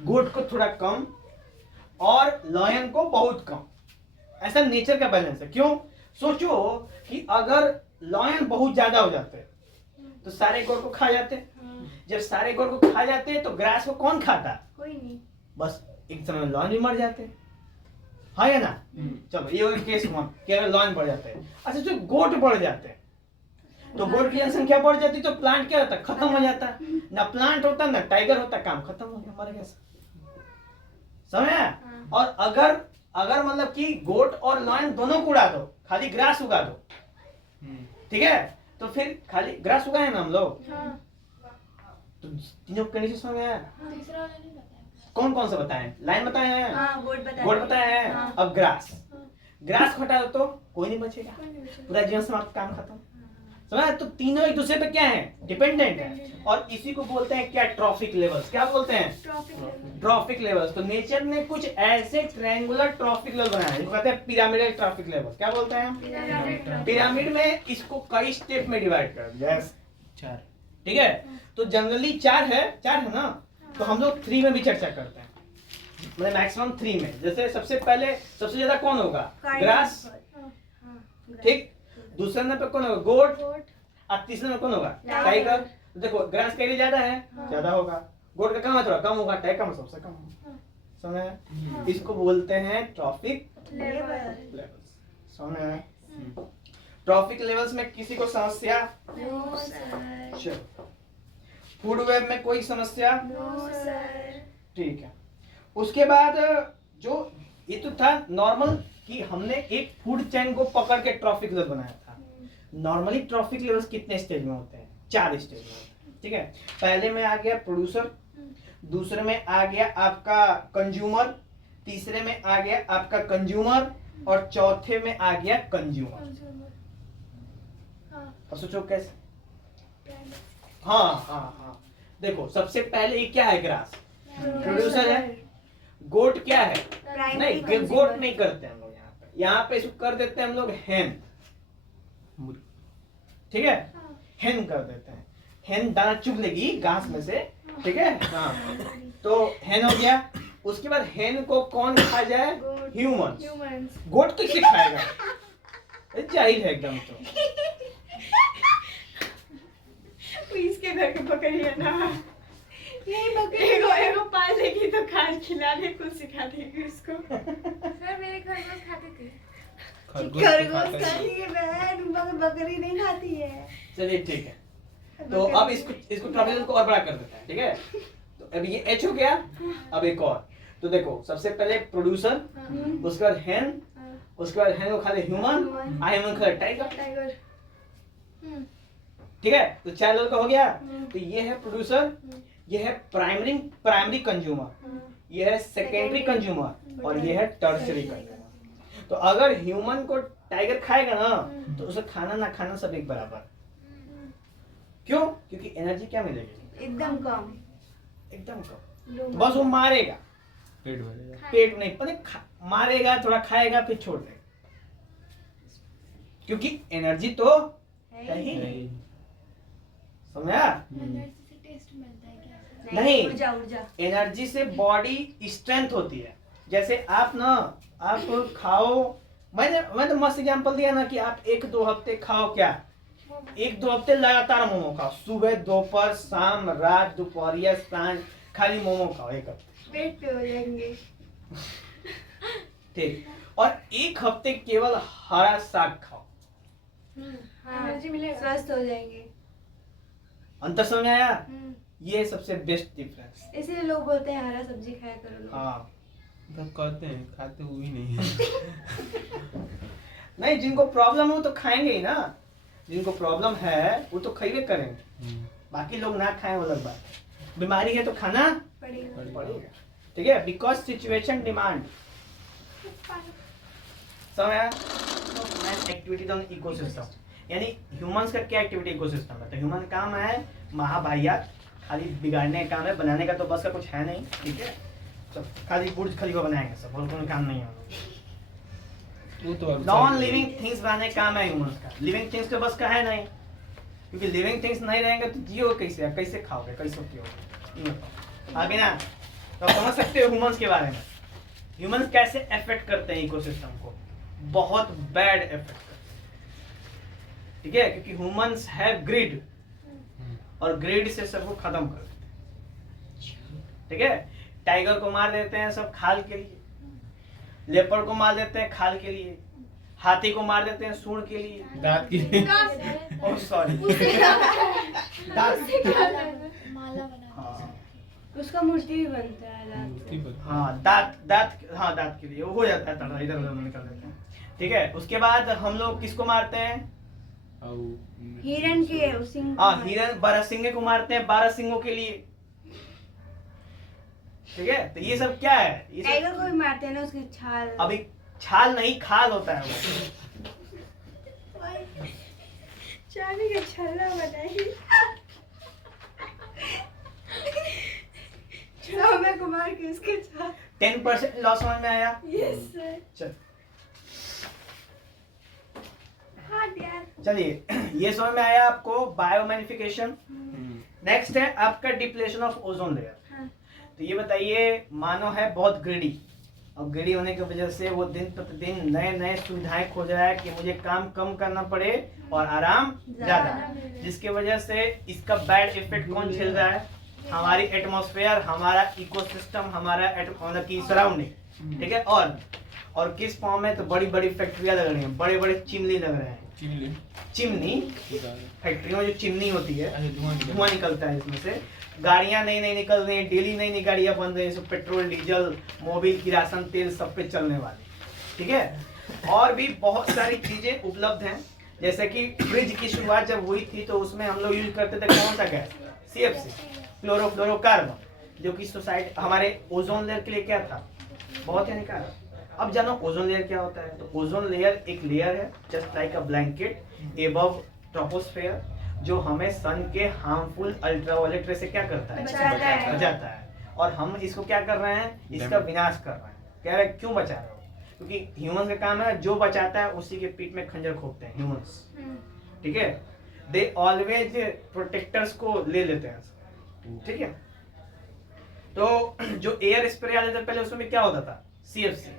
गोट को थोड़ा कम और लॉयन को बहुत कम। ऐसा नेचर का बैलेंस है। क्यों? सोचो कि अगर लॉयन बहुत ज्यादा हो जाते तो सारे गोट को खा जाते। जब सारे गोट को खा जाते तो ग्रास को कौन खाता? कोई नहीं। बस एक समय लॉयन भी मर जाते, हाँ या ना? चलो ये केस हुआ कि अगर लॉयन बढ़ जाते हैं। अच्छा जो गोट बढ़ जाते हैं तो गोट की जनसंख्या बढ़ जाती तो प्लांट क्या होता? खत्म हो जाता। ना प्लांट होता ना टाइगर होता, काम खत्म हो गया, मर गया समझ आया? और अगर मतलब कि गोट और लॉयन दोनों को उड़ा दो, खाली ग्रास उगा दो, ठीक है, तो फिर खाली ग्रास उगाए ना हम लोग, तो तीनों कंडीशन समझ में आया? तीसरा वाला नहीं बताया। कौन कौन से बताएं? लाइन बताए हैं, हाँ, गोट गोट बताए हैं, हाँ। अब ग्रास। ग्रास हटा दो तो कोई नहीं बचेगा, पूरा जीवन समाप्त, काम खत्म। समझा? तो तीनों एक दूसरे पे क्या है? डिपेंडेंट है। और इसी को बोलते हैं क्या? Trophic levels. क्या बोलते हैं? Trophic levels. तो नेचर ने कुछ ऐसे ट्रायंगुलर ट्रॉफिक लेवल बनाए हैं, कहते हैं पिरामिडल ट्रॉफिक लेवल। क्या बोलते हैं? पिरामिड में इसको कई स्टेप में डिवाइड कर दिया है। 4 ठीक है, तो जनरली चार है ना, तो हम लोग 3 में भी चर्चा करते हैं, मतलब मैक्सिमम 3 में। जैसे सबसे पहले सबसे ज्यादा कौन होगा? ग्रास, ठीक। दूसरे नंबर पे कौन होगा? गोट। और तीसरे में कौन होगा? टाइगर। तो देखो ग्रास का एरिया ज्यादा है, ज्यादा होगा, गोट का कम है, थोड़ा कम होगा, टाइगर का सबसे कम होगा। समझ में? इसको बोलते हैं ट्रॉफिक लेवल्स। समझ में? ट्रॉफिक लेवल्स में किसी को समस्या? फूड वेब में कोई समस्या? ठीक है। उसके बाद जो ये तो था नॉर्मल कि हमने एक फूड चेन को पकड़ के ट्रॉफिक लेवल बनाया था। नॉर्मली ट्रॉफिक लेवल्स कितने स्टेज में होते हैं? 4 स्टेज में होते हैं, ठीक है। पहले में आ गया प्रोड्यूसर, दूसरे में आ गया आपका कंज्यूमर, तीसरे में आ गया आपका कंज्यूमर, और चौथे में आ गया कंज्यूमर। अब सोचो कैसे? हाँ, देखो सबसे पहले ये क्या है? ग्रास प्रोड्यूसर है। गोट क्या है? नहीं, गोट नहीं करते हम लोग यहाँ पे इसको कर देते हैं हम लोग हेन, ठीक है, हेन कर देते हैं। हेन दाना चुग लेगी घास में से, ठीक है, हाँ, तो हेन हो गया। उसके बाद हेन को कौन खा जाए? ह्यूमंस। गोट किसे खाएगा? जाहिर है एकदम। तो इसके घर के बकरी है ना, यही बकरी एगो पाल लेगी तो खाना खिलाने को सिखा देगी उसको। सर मेरे घर में खाते थे। खरगोश खाती है बहन, मगर बकरी नहीं खाती है। चलिए ठीक है, तो अब इसको ट्रॉफिक को और बड़ा कर देते हैं, ठीक है। तो अब ये एच हो गया, अब एक और। तो देखो सबसे पहले प्रोड्यूसर, उसके बाद हेन, उसके बाद हेन को खा ले ह्यूमन, ह्यूमन खा ले टाइगर, ठीक है। तो 4 लेवल का हो गया। तो ये है प्रोड्यूसर, ये है प्राइमरी कंज्यूमर, ये है सेकेंडरी कंज्यूमर, और ये है टर्शियरी कंज्यूमर। तो अगर ह्यूमन को टाइगर खाएगा ना तो उसे खाना ना खाना सब एक बराबर। क्यों? क्योंकि एनर्जी क्या मिलेगी? एकदम कम। तो बस वो मारेगा, पेट भरेगा, पेट नहीं पता मारेगा, थोड़ा खाएगा फिर छोड़ देगा, क्योंकि एनर्जी तो है ही नहीं। समझा? एनर्जी से टेस्ट मिलता है क्या? नहीं, ऊर्जा। एनर्जी से बॉडी स्ट्रेंथ होती है। जैसे आप खाओ, मैंने तो मस्त एग्जांपल दिया ना कि आप 1-2 हफ्ते खाओ, क्या 1-2 हफ्ते लगातार मोमो खाओ, सुबह दोपहर शाम रात दोपहरिया सांझ खाली मोमो खाओ 1 हफ्ते, पेट पे हो जाएंगे। ठीक। और 1 हफ्ते केवल हरा साग खाओ, एनर्जी मिलेगा, स्वस्थ हो जाएंगे। अंतर समझ में आया? ये सबसे बेस्ट डिफरेंस। इसीलिए लोग बोलते हैं हरा सब्जी खाया करो लोग। हाँ, तब कहते हैं, खाते हुए नहीं है। नहीं, जिनको प्रॉब्लम हो तो खाएंगे ही ना, जिनको प्रॉब्लम है वो तो खाइए करेंगे, बाकी लोग ना खाएं वो अलग बात है। बीमारी है तो खाना पड़ेगा, ठीक है, बिकॉज सिचुएशन डिमांड। समझ आया? एंड एक्टिविटीज ऑन इकोसिस्टम, यानी ह्यूमंस का क्या एक्टिविटी इकोसिस्टम है। तो ह्यूमन काम है महाभाइयात, खाली बिगाड़ने का काम है, बनाने का तो बस का कुछ है नहीं, ठीक है। तो खाली बुर्ज खलीफा बनाएंगे सब, और कोई काम नहीं है। वो तो नॉन लिविंग थिंग्स बनाने का काम है ह्यूमंस का, लिविंग थिंग्स तो बस का है नहीं, क्योंकि लिविंग थिंग्स नहीं रहेंगे तो जियो कैसे, कैसे खाओगे, कैसे पियोगे, आगे ना। तो आप समझ सकते हो ह्यूमंस के बारे में, ह्यूमंस कैसे अफेक्ट करते हैं इकोसिस्टम को, बहुत बैड इफेक्ट करते हैं, ठीक है, क्योंकि ह्यूमंस है ग्रिड, और ग्रिड से सबको खत्म कर देते हैं, ठीक है। टाइगर को मार देते हैं सब खाल के लिए, लेपर्ड को मार देते हैं खाल के लिए, हाथी को मार देते हैं सूंड के लिए, दांत की ओह सॉरी, माला बना हाँ उसका मूर्ति भी बनता है रात मूर्ति को। पर हाँ दांत के लिए वो हो जाता है, तड़ा इधर उधर निकल देते हैं, ठीक है। उसके बाद हम लोग किसको मारते हैं, हिरण के सिंह को हाँ मारते हिरन बारहसिंगे को मारते हैं 12 सिंगों के लिए, ठीक है। तो ये सब क्या है, ये सब टाइगर को भी मारते हैं ना, उसकी छाल। अभी छाल नहीं खाल होता है वो, चाबी का छल्ला बनाई। हमें को मार के उसके छाल। 10% लॉस समझ में आया। Yes sir. चल हाँ यार। चलिए ये समझ में आया आपको, बायोमैनिफिकेशन। नेक्स्ट है आपका डिप्लेशन ऑफ ओजोन लेयर। हाँ। तो ये बताइए, मानव है बहुत ग्रीडी, और ग्रीडी होने की वजह से वो दिन प्रतिदिन नए नए सुविधाएं खोज रहा है कि मुझे काम कम करना पड़े और आराम ज्यादा, जिसके वजह से इसका बैड इफेक्ट कौन झेल रहा है, हमारी एटमॉस्फेयर, हमारा इकोसिस्टम, हमारा मतलब की सराउंडिंग, ठीक है। और किस फॉर्म में, तो बड़ी बड़ी फैक्ट्रियां लग रही हैं, बड़े बड़े चिमनी लग रहे हैं, चिमनी फैक्ट्रियों में जो चिमनी होती है, धुआं निकलता है इसमें से, गाड़ियां नई नई निकल रही हैं, डेली नई नई गाड़ियां बन रही हैं, सब पेट्रोल डीजल मोबिल किरासन तेल सब पे चलने वाली, ठीक है। और भी बहुत सारी चीजें उपलब्ध हैं, जैसे कि फ्रिज की शुरुआत जब हुई थी तो उसमें हम लोग यूज करते थे कौन सा गैस, CFC, क्लोरोफ्लोरोकार्बन, जो कि सोसाइटी हमारे ओजोन लेयर के लिए क्या था, बहुत हानिकारक। अब जानो ओजोन लेयर क्या होता है। तो ओजोन लेयर एक लेयर है just like a blanket above troposphere, जो हमें सन के हार्मफुल अल्ट्रावायलेट रे से क्या करता है, बचाता है। और हम इसको क्या कर रहे हैं, इसका विनाश कर रहे हैं। कह रहे हैं क्यों बचा रहे हो, क्योंकि ह्यूमन का काम है जो बचाता है उसी के पीठ में खंजर खोपते हैं ह्यूमंस, ठीक है। दे ऑलवेज प्रोटेक्टर्स को ले लेते हैं, ठीक है। तो जो एयर स्प्रे आते थे पहले उसमें क्या होता था, CFC।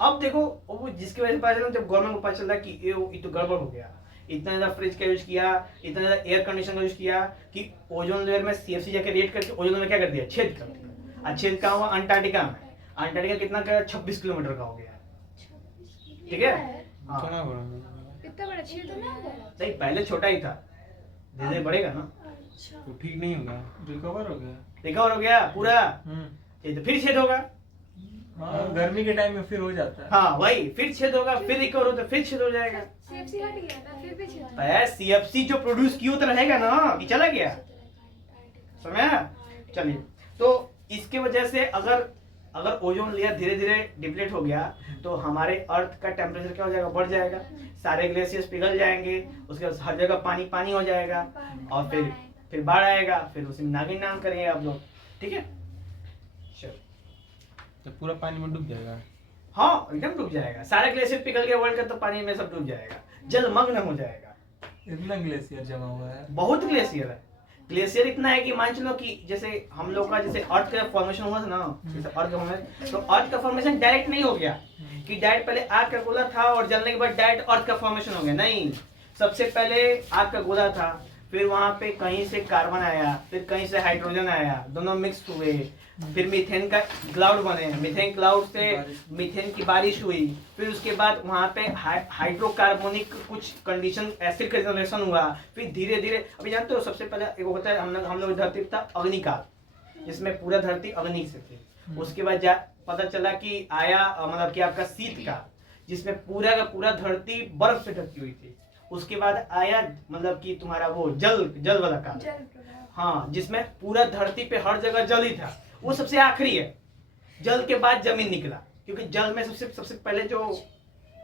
अब देखो वो जिसकी वजह से पता चला, जब गवर्नमेंट को पता चल रहा है कि ये तो गड़बड़ हो गया, इतना ज्यादा फ्रिज का यूज किया, इतना ज्यादा एयर कंडीशन का यूज किया कि ओजोन लेयर में CFC जाके रिएक्ट करके ओजोन लेयर क्या कर दिया, छेद कर दिया। छेद कहाँ हुआ, अंटार्कटिका में। अंटार्कटिका कितना का 26 किलोमीटर का हो गया, ठीक है। हाँ। इतना बड़ा छेद ना है। नहीं पहले छोटा ही था, धीरे धीरे बढ़ेगा ना, तो ठीक नहीं होगा, रिकवर हो गया। रिकवर हो गया पूरा, तो फिर छेद होगा। हाँ, गर्मी के टाइम में फिर हो जाता है। हाँ वही, फिर छेद होगा, फिर रिकवर होता फिर छेद हो जाएगा। CFC हट गया ना, फिर भी छेद। CFC जो प्रोड्यूस किया तो रहेगा ना, कि चला गया, समझ। चलिए, तो इसके वजह से अगर ओजोन लेयर धीरे धीरे डिप्लीट हो गया तो हमारे अर्थ का टेम्परेचर क्या हो जाएगा, बढ़ जाएगा, सारे ग्लेशियर्स पिघल जाएंगे, उसके बाद हर जगह पानी पानी हो जाएगा, और फिर बाढ़ आएगा, फिर उसे नागिन नाम करेंगे आप लोग, ठीक है। चलो, तो पूरा पानी में डूब जाएगा। हाँ एकदम डूब जाएगा, सारे ग्लेशियर पिघल गया वर्ल्ड का, तो पानी में सब डूब जाएगा, जलमग्न हो जाएगा। इतना ग्लेशियर जमा हुआ है, बहुत ग्लेशियर है। ग्लेशियर इतना है कि मान चलो कि जैसे हम लोग का जैसे अर्थ का फॉर्मेशन हुआ था ना, जैसे अर्थ का फॉर्मेशन, तो अर्थ का फॉर्मेशन डायरेक्ट नहीं हो गया कि डायरेक्ट पहले आग का गोला था और जलने के बाद डायरेक्ट अर्थ का फॉर्मेशन हो गया, नहीं। सबसे पहले आग का गोला था, फिर वहां पे कहीं से कार्बन आया, फिर कहीं से हाइड्रोजन आया, दोनों मिक्स हुए, फिर मीथेन का क्लाउड बने, मीथेन क्लाउड से मीथेन की बारिश हुई, फिर उसके बाद वहां पे हाइड्रोकार्बोनिक कुछ कंडीशन एसिड का जनरेशन हुआ, फिर धीरे धीरे अभी जानते हो सबसे पहले एक होता है हम लोग धरती था अग्निकाल, जिसमें पूरा धरती अग्नि से थी। उसके बाद पता चला कि आया मतलब कि आपका शीतकाल, जिसमें पूरा का पूरा धरती बर्फ से ढकी हुई थी। उसके बाद आया मतलब कि तुम्हारा वो जल वाला काल, हाँ, जिसमें पूरा धरती पे हर जगह जल ही था, वो सबसे आखिरी है। जल के बाद जमीन निकला, क्योंकि जल में सबसे पहले जो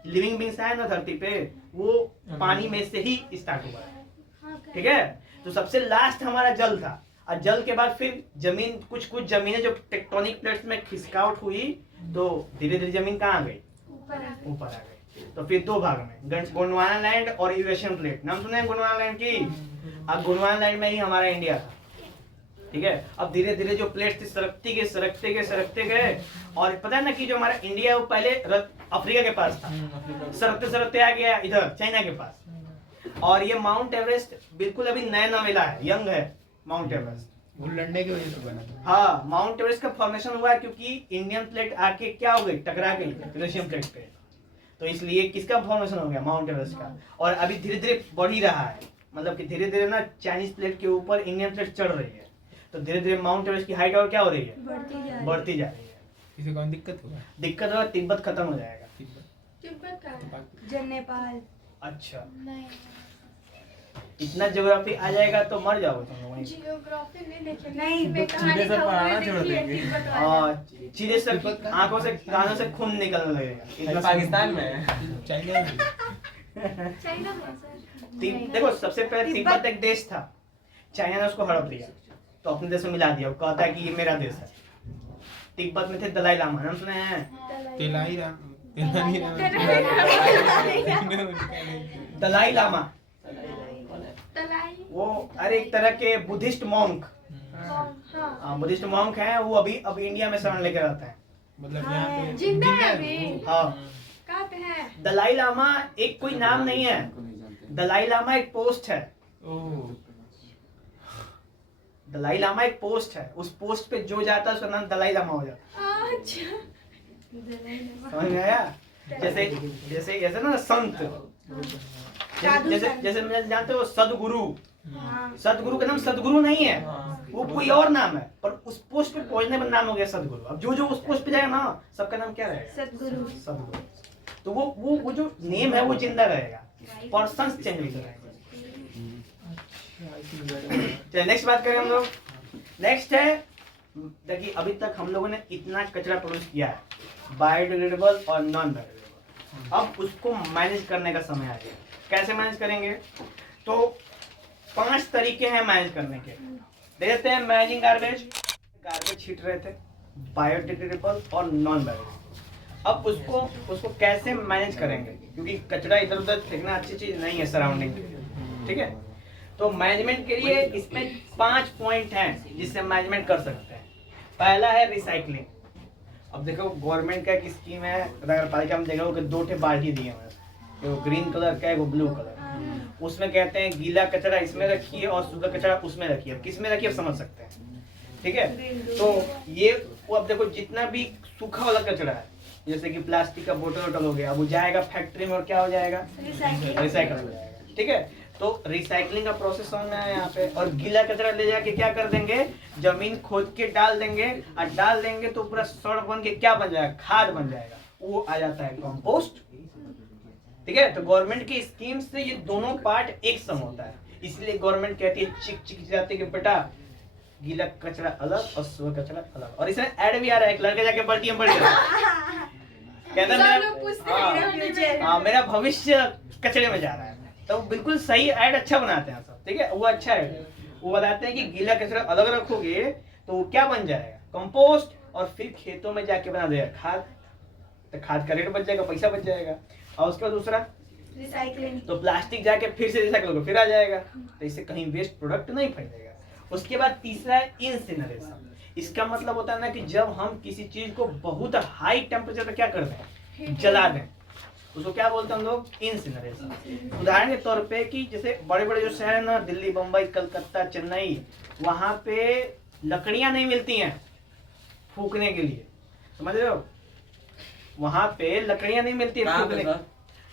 लिविंग बींग्स है ना धरती पे, वो पानी में से ही स्टार्ट हुआ है, ठीक है। तो सबसे लास्ट हमारा जल था, और जल के बाद फिर जमीन, कुछ कुछ जमीनें जो टेक्टोनिक प्लेट्स में खिसकावट हुई, तो धीरे धीरे जमीन कहाँ आ गई, ऊपर आ गई। तो फिर दो भाग में, गोंडवाना लैंड और यूरेशियन प्लेट। नाम सुने हैं गोंडवाना लैंड की? अब गोंडवाना लैंड में ही हमारा इंडिया था, ठीक है। अब धीरे धीरे जो प्लेट्स थी सरकते गए, और पता है ना कि जो हमारा इंडिया है वो पहले अफ्रीका के पास था, सरकते आ गया इधर चाइना के पास। और ये माउंट एवरेस्ट बिल्कुल अभी नया मिला है, यंग है माउंट एवरेस्ट। वो लड़ने की वजह से बना था। हाँ, माउंट एवरेस्ट का फॉर्मेशन हुआ है क्योंकि इंडियन प्लेट आके क्या हो गई, टकरा गई यूरेशियन प्लेट पे, तो इसलिए किसका फॉर्मेशन हो गया, माउंट एवरेस्ट का। और अभी धीरे धीरे बढ़ ही रहा है, मतलब कि धीरे धीरे ना चाइनीज प्लेट के ऊपर इंडियन प्लेट चढ़ रही है, तो धीरे धीरे माउंट एवरेस्ट की हाइट और क्या हो रही है, बढ़ती जा रही है। किसी कौन दिक्कत होगा? दिक्कत होगा, तिब्बत खत्म हो जाएगा। तिब्बत का जन नेपाल। अच्छा, नहीं, इतना ज्योग्राफी आ जाएगा तो मर जाओगे तुम लोग वहीं पे। जियोग्राफी नहीं देखे। नहीं, मैं चीजें सब पढ़ाना छोड़ देंगे। हाँ, सीधे से आंखों से कानों से खून निकलने लगेगा। इतना पाकिस्तान में है। चाइना में चाइना में सर। देखो, सबसे पहले तिब्बत एक देश था, चाइना ने उसको हड़प लिया, तो अपने देश में मिला दिया, वो कहता है कि ये मेरा देश है। तिब्बत में थे दलाई लामा, नाम सुने हैं? तेलाई राम, तेलानी राम, दलाई लामा तलाई। वो अरे एक तरह के बुद्धिस्ट मॉन्क, हाँ। बुद्धिस्ट मॉन्क हैं, वो अभी इंडिया में शरण लेकर रहते हैं। मतलब यहाँ पे जिंदा है अभी। हाँ, कहाँ पे है? दलाई लामा एक कोई नाम नहीं है, दलाई लामा एक पोस्ट है। ओह, दलाई लामा एक पोस्ट है, उस पोस्ट पे जो जाता है उसका नाम दलाई लामा हो जाता है। अच्छा। समझ में आया? जैसे जैसे जैसे ना संत, जैसे मैं जानते हो सदगुरु, सदगुरु का नाम सदगुरु नहीं है, वो कोई और नाम है, पर उस पोस्ट पे पहुंचने पर नाम हो गया सदगुरु। अब जो उस पोस्ट पे जाएगा ना, सबका नाम क्या रहेगा, सदगुरु। सदगुरु। तो वो जो नेम है वो जिंदा रहेगा, पर्सन चेंज नहीं करेगा। चलिए नेक्स्ट बात करें हम लोग। नेक्स्ट है, देखिए अभी तक हम लोगों ने इतना कचरा प्रोड्यूस किया है, बायोडिग्रेडेबल और नॉन बायोडिग्रेडेबल। अब उसको मैनेज करने का समय आ गया। कैसे मैनेज करेंगे? तो 5 तरीके हैं मैनेज करने के। देखते हैं मैनेजिंग गार्बेज छीट रहे थे, बायोडिग्रेडेबल और नॉन बायोडिग्रेडेबल। अब उसको कैसे मैनेज करेंगे, क्योंकि कचरा इधर उधर फेंकना अच्छी चीज नहीं है सराउंडिंग के लिए, ठीक है। तो मैनेजमेंट के लिए इसमें 5 पॉइंट हैं जिससे मैनेजमेंट कर सकते हैं। पहला है रिसाइकलिंग। अब देखो गवर्नमेंट का एक स्कीम है, नगर पालिका में देखो कि 2 बाल्टी दिए हैं, वो ग्रीन कलर का है, वो ब्लू कलर। उसमें कहते हैं गीला कचरा इसमें रखिए और सूखा कचरा उसमें रखिए। अब किस में रखिए आप समझ सकते हैं, ठीक है। तो ये वो अब देखो जितना भी सूखा वाला कचरा है, जैसे कि प्लास्टिक का बोतल हो गया, अब वो जाएगा फैक्ट्री में और क्या हो जाएगा, रिसाइकल हो जाएगा, ठीक है। तो रिसाइकलिंग का प्रोसेस समझ में आया यहाँ पे। और गीला कचरा ले जाके क्या कर देंगे, जमीन खोद के डाल देंगे, और डाल देंगे तो पूरा सड़ बन के क्या बन जाएगा, खाद बन जाएगा, वो आ जाता है कंपोस्ट, ठीक है। तो गवर्नमेंट की स्कीम से ये दोनों पार्ट एक सम होता है, इसलिए गवर्नमेंट कहती है चिक जाती है कि बेटा गीला कचरा अलग और सूखा कचरा अलग। और इसमें ऐड भी आ रहा है, एक लड़का जाके बढ़ती है कहता है मेरा भविष्य कचरे में जा रहा है। तो बिल्कुल सही ऐड, अच्छा बनाते हैं सब, ठीक है। वो अच्छा है, वो बताते हैं कि गीला कचरा अलग रखोगे तो वो क्या बन जाएगा, कंपोस्ट, और फिर खेतों में जाके बना देगा खाद, तो खाद का रेट बच जाएगा, पैसा बच जाएगा। और उसके बाद दूसरा रिसाइकलिंग, तो प्लास्टिक जाके फिर से रिसाइकल होगा, फिर आ जाएगा, तो इससे कहीं वेस्ट प्रोडक्ट नहीं फैलेगा। उसके बाद तीसरा है इंसिनरेशन। इसका मतलब होता है ना कि जब हम किसी चीज को बहुत हाई टेम्परेचर पे क्या कर दें, जला दें, उसको क्या बोलते हैं हम लोग, इंसिनरेशन। उदाहरण के तौर पे कि जैसे बड़े बड़े जो शहर है ना, दिल्ली, बम्बई, कलकत्ता, चेन्नई, वहां पे लकड़ियां नहीं मिलती हैं फूकने के लिए, समझ रहे हो, वहां पे लकड़ियां नहीं मिलती है फूकने।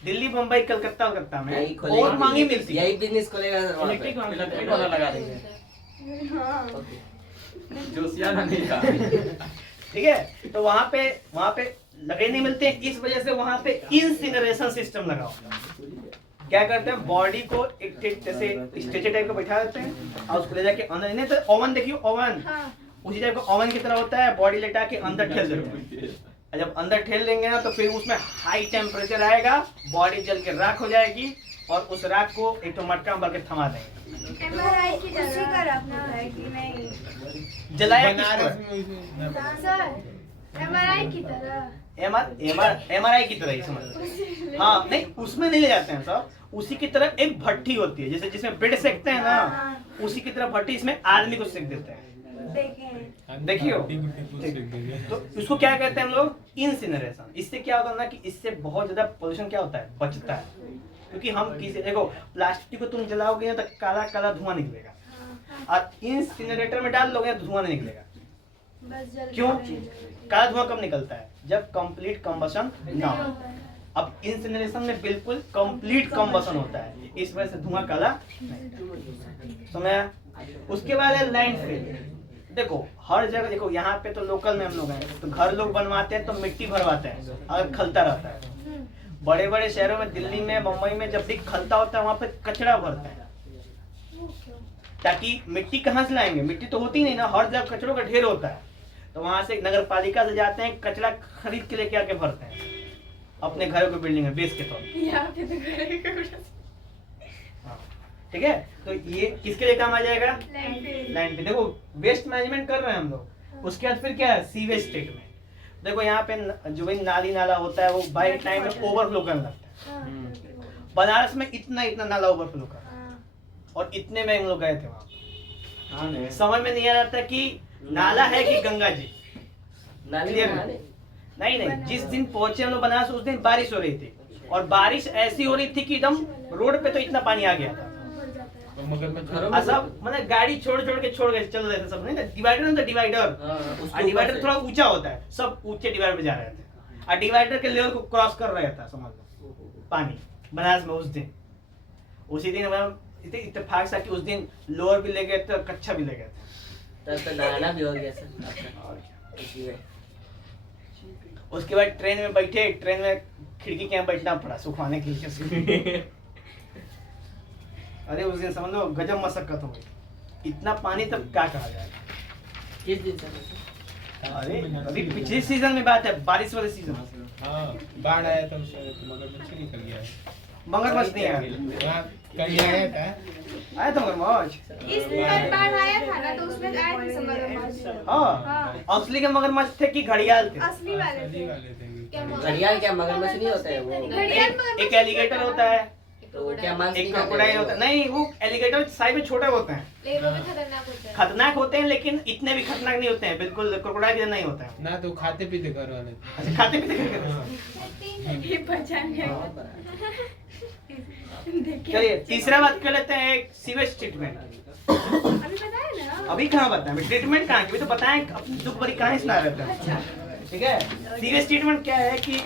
दिल्ली, बम्बई, कलकत्ता में और महंगी मिलती है। यही बिजनेस खोलेगा, इलेक्ट्रिक वाला लगा देंगे, जोशियाना नहीं था। ठीक है। तो वहां पे लकड़ी नहीं मिलते हैं, इस वजह से वहां पे इंसिनरेशन सिस्टम लगा होता है। क्या करते हैं, बॉडी को एक जैसे स्ट्रेचर टाइप का बैठा देते हैं और उसको ले जाके अंदर, नहीं तो ओवन देखिए, ओवन उसी टाइप का ओवन की तरह होता है, बॉडी लेटा के अंदर ठेल देते हैं, और जब अंदर ठेल देंगे ना तो फिर उसमें हाई टेम्परेचर आएगा, बॉडी जल के राख हो जाएगी और उस राख को एक तो मटका में भर के थमा देंगे। एमआरआई की उसी का रखना है कि नहीं? जलाया बनारस किसको? में वैसे सर एमआरआई की तरह एमआरआई की तरह ही समझ। हाँ नहीं, उसमें नहीं ले जाते हैं सर, उसी की तरह एक भट्टी होती है, जैसे जिसमें ब्रेड सेकते हैं ना, उसी की तरह भट्टी इसमें आदमी को सेक देते हैं। देखे हैं। देखियो। तो इसको क्या कहते हैं हम लोग? इंसिनरेशन। इससे क्या होता है ना कि इससे बहुत ज्यादा पोल्यूशन क्या होता है, बचता है। क्योंकि हम किसी देखो प्लास्टिक को तुम जलाओगे ना तो काला काला धुआं निकलेगा, और इंसिनरेटर में डाल लोगे तो धुआं नहीं निकलेगा। बस जल क्यों? काला धुआं कब निकलता है? जब कंप्लीट कंबशन ना हो। अब इंसिनरेशन में बिल्कुल कंप्लीट कंबशन होता है, इस वजह से धुआं काला नहीं। समझा? उसके बाद है लैंडफिल। देखो हर जगह, देखो यहाँ पे तो लोकल में हम लोग हैं तो घर लोग बनवाते हैं तो मिट्टी भरवाते हैं और खलता रहता है। बड़े बड़े शहरों में, दिल्ली में, मुंबई में जब भी खलता होता है वहाँ पे कचरा भरते हैं, ताकि मिट्टी कहाँ से लाएंगे? मिट्टी तो होती नहीं ना, हर जगह कचरों का ढेर होता है। तो वहां से नगर पालिका से जाते हैं, कचरा खरीद के लेके आके भरते हैं अपने घरों की बिल्डिंग में बेच के तौर पे। यहाँ पे तो करेगा। हाँ, ठीक है। तो ये किसके लिए काम आ जाएगा? लैंडफिल। लाइन पे। देखो वेस्ट मैनेजमेंट कर रहे हैं हम लोग। उसके बाद फिर क्या है? Sewage treatment. देखो यहाँ पे जो भी नाली नाला होता है वो बाई टाइम में ओवरफ्लो करने लगता है। बनारस में इतना इतना नाला ओवरफ्लो कर, और इतने में हम लोग गए थे वहाँ। हाँ नहीं समझ में नहीं आ रहा था कि नाला है कि गंगा जी। नाली Clear में है? नाली। नहीं नहीं, जिस दिन पहुंचे हम लोग बनारस उस दिन बारिश हो रही थी, और बारिश ऐसी हो रही थी कि एकदम रोड पे तो इतना पानी आ गया था। तो मगरमच्छ घरों में- सब मतलब गाड़ी छोड़ छोड़ के छोड़ गए, चल रहे थे सब। नहीं डिवाइडर नहीं था, डिवाइडर। हाँ, उसके और डिवाइडर ऊपर थोड़ा ऊंचा होता है, सब ऊंचे डिवाइडर पे जा रहे थे, और डिवाइडर के लेवल को क्रॉस कर रहा था समझ लो पानी बनारस में उस दिन। उसी दिन हम इत्तेफाक से कि उस दिन लोअर भी ले गए थे और कच्चा भी ले गए थे। तब तो नहाना भी हो गया सर आपका। और क्या। इसलिए उसके बाद ट्रेन में बैठे, ट्रेन में खिड़की के यहाँ बैठना पड़ा सुखाने के लिए। अरे उस दिन समझ लो गजब मशक्कत हो गई, इतना पानी तब क्या कहा जाएगा। किस दिन सर? अरे अभी पिछले सीजन में बात है, बारिश वाले सीजन। हाँ बाढ़ आया था उस समय तो मगरमच्छ निकल गया है। मगरमच्छ नहीं आया, वहाँ कहीं आया था। आया था मगरमच्छ। इस बार बाढ़ आया था ना तो उसमें आए थे सब मगरमच्छ। हाँ, हाँ। असली के मगरमच्छ थे कि घड़ियाल थे? असली वाले असली थे। वाले थे। घड़ियाल क्या मगरमच्छ नहीं होता है वो? घड़ियाल मगरमच्छ एक एलिगेटर होता है, तो क्या मांस एक नहीं खाते क्रोकोडाइल वो? होता है। नहीं, वो एलिगेटर साइज में छोटे होते हैं, लेकिन वो भी खतरनाक होता है। खतरनाक होते हैं, लेकिन इतने भी खतरनाक नहीं होते हैं, बिल्कुल क्रोकोडाइल के नहीं होते हैं। ना तो खाते पीते घर वाले थे। अच्छा, खाते पीते करके। ये पहचान गया। हाँ, बराबर। देखिए चलिए तीसरा बात कर लेते हैं, एक सीवेज ट्रीटमेंट। अभी बताया ना। अभी कहाँ बताएं? अभी ट्रीटमेंट कहाँ की? अभी तो बताएं, अपनी दुख भरी कहानी सुना रहे थे। ठीक है, सीवेज ट्रीटमेंट क्या है कि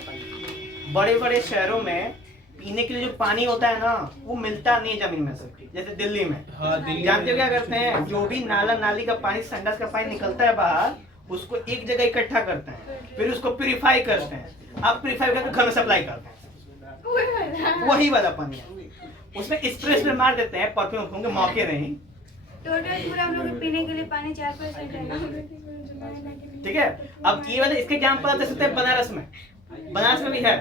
बड़े बड़े शहरों में पीने के लिए जो पानी होता है ना वो मिलता नहीं जमीन में से। जैसे दिल्ली में हाँ दिल्ली जानते हो में- क्या करते हैं? जो भी नाला नाली का पानी, संडास का पानी निकलता है बाहर, उसको एक जगह इकट्ठा करते हैं, फिर उसको प्यूरिफाई करते हैं। अब प्यूरिफाई करके घर में सप्लाई करते हैं, वही वाला पानी है। उसमें स्प्रे में मार देते हैं, परफ्यूम के मौके नहीं। टोटल पूरा हम लोग पीने के लिए पानी 4% है। ठीक है, अब ये वाले इसके एग्जाम्पल दे सकते हैं बनारस में। बनारस में भी है,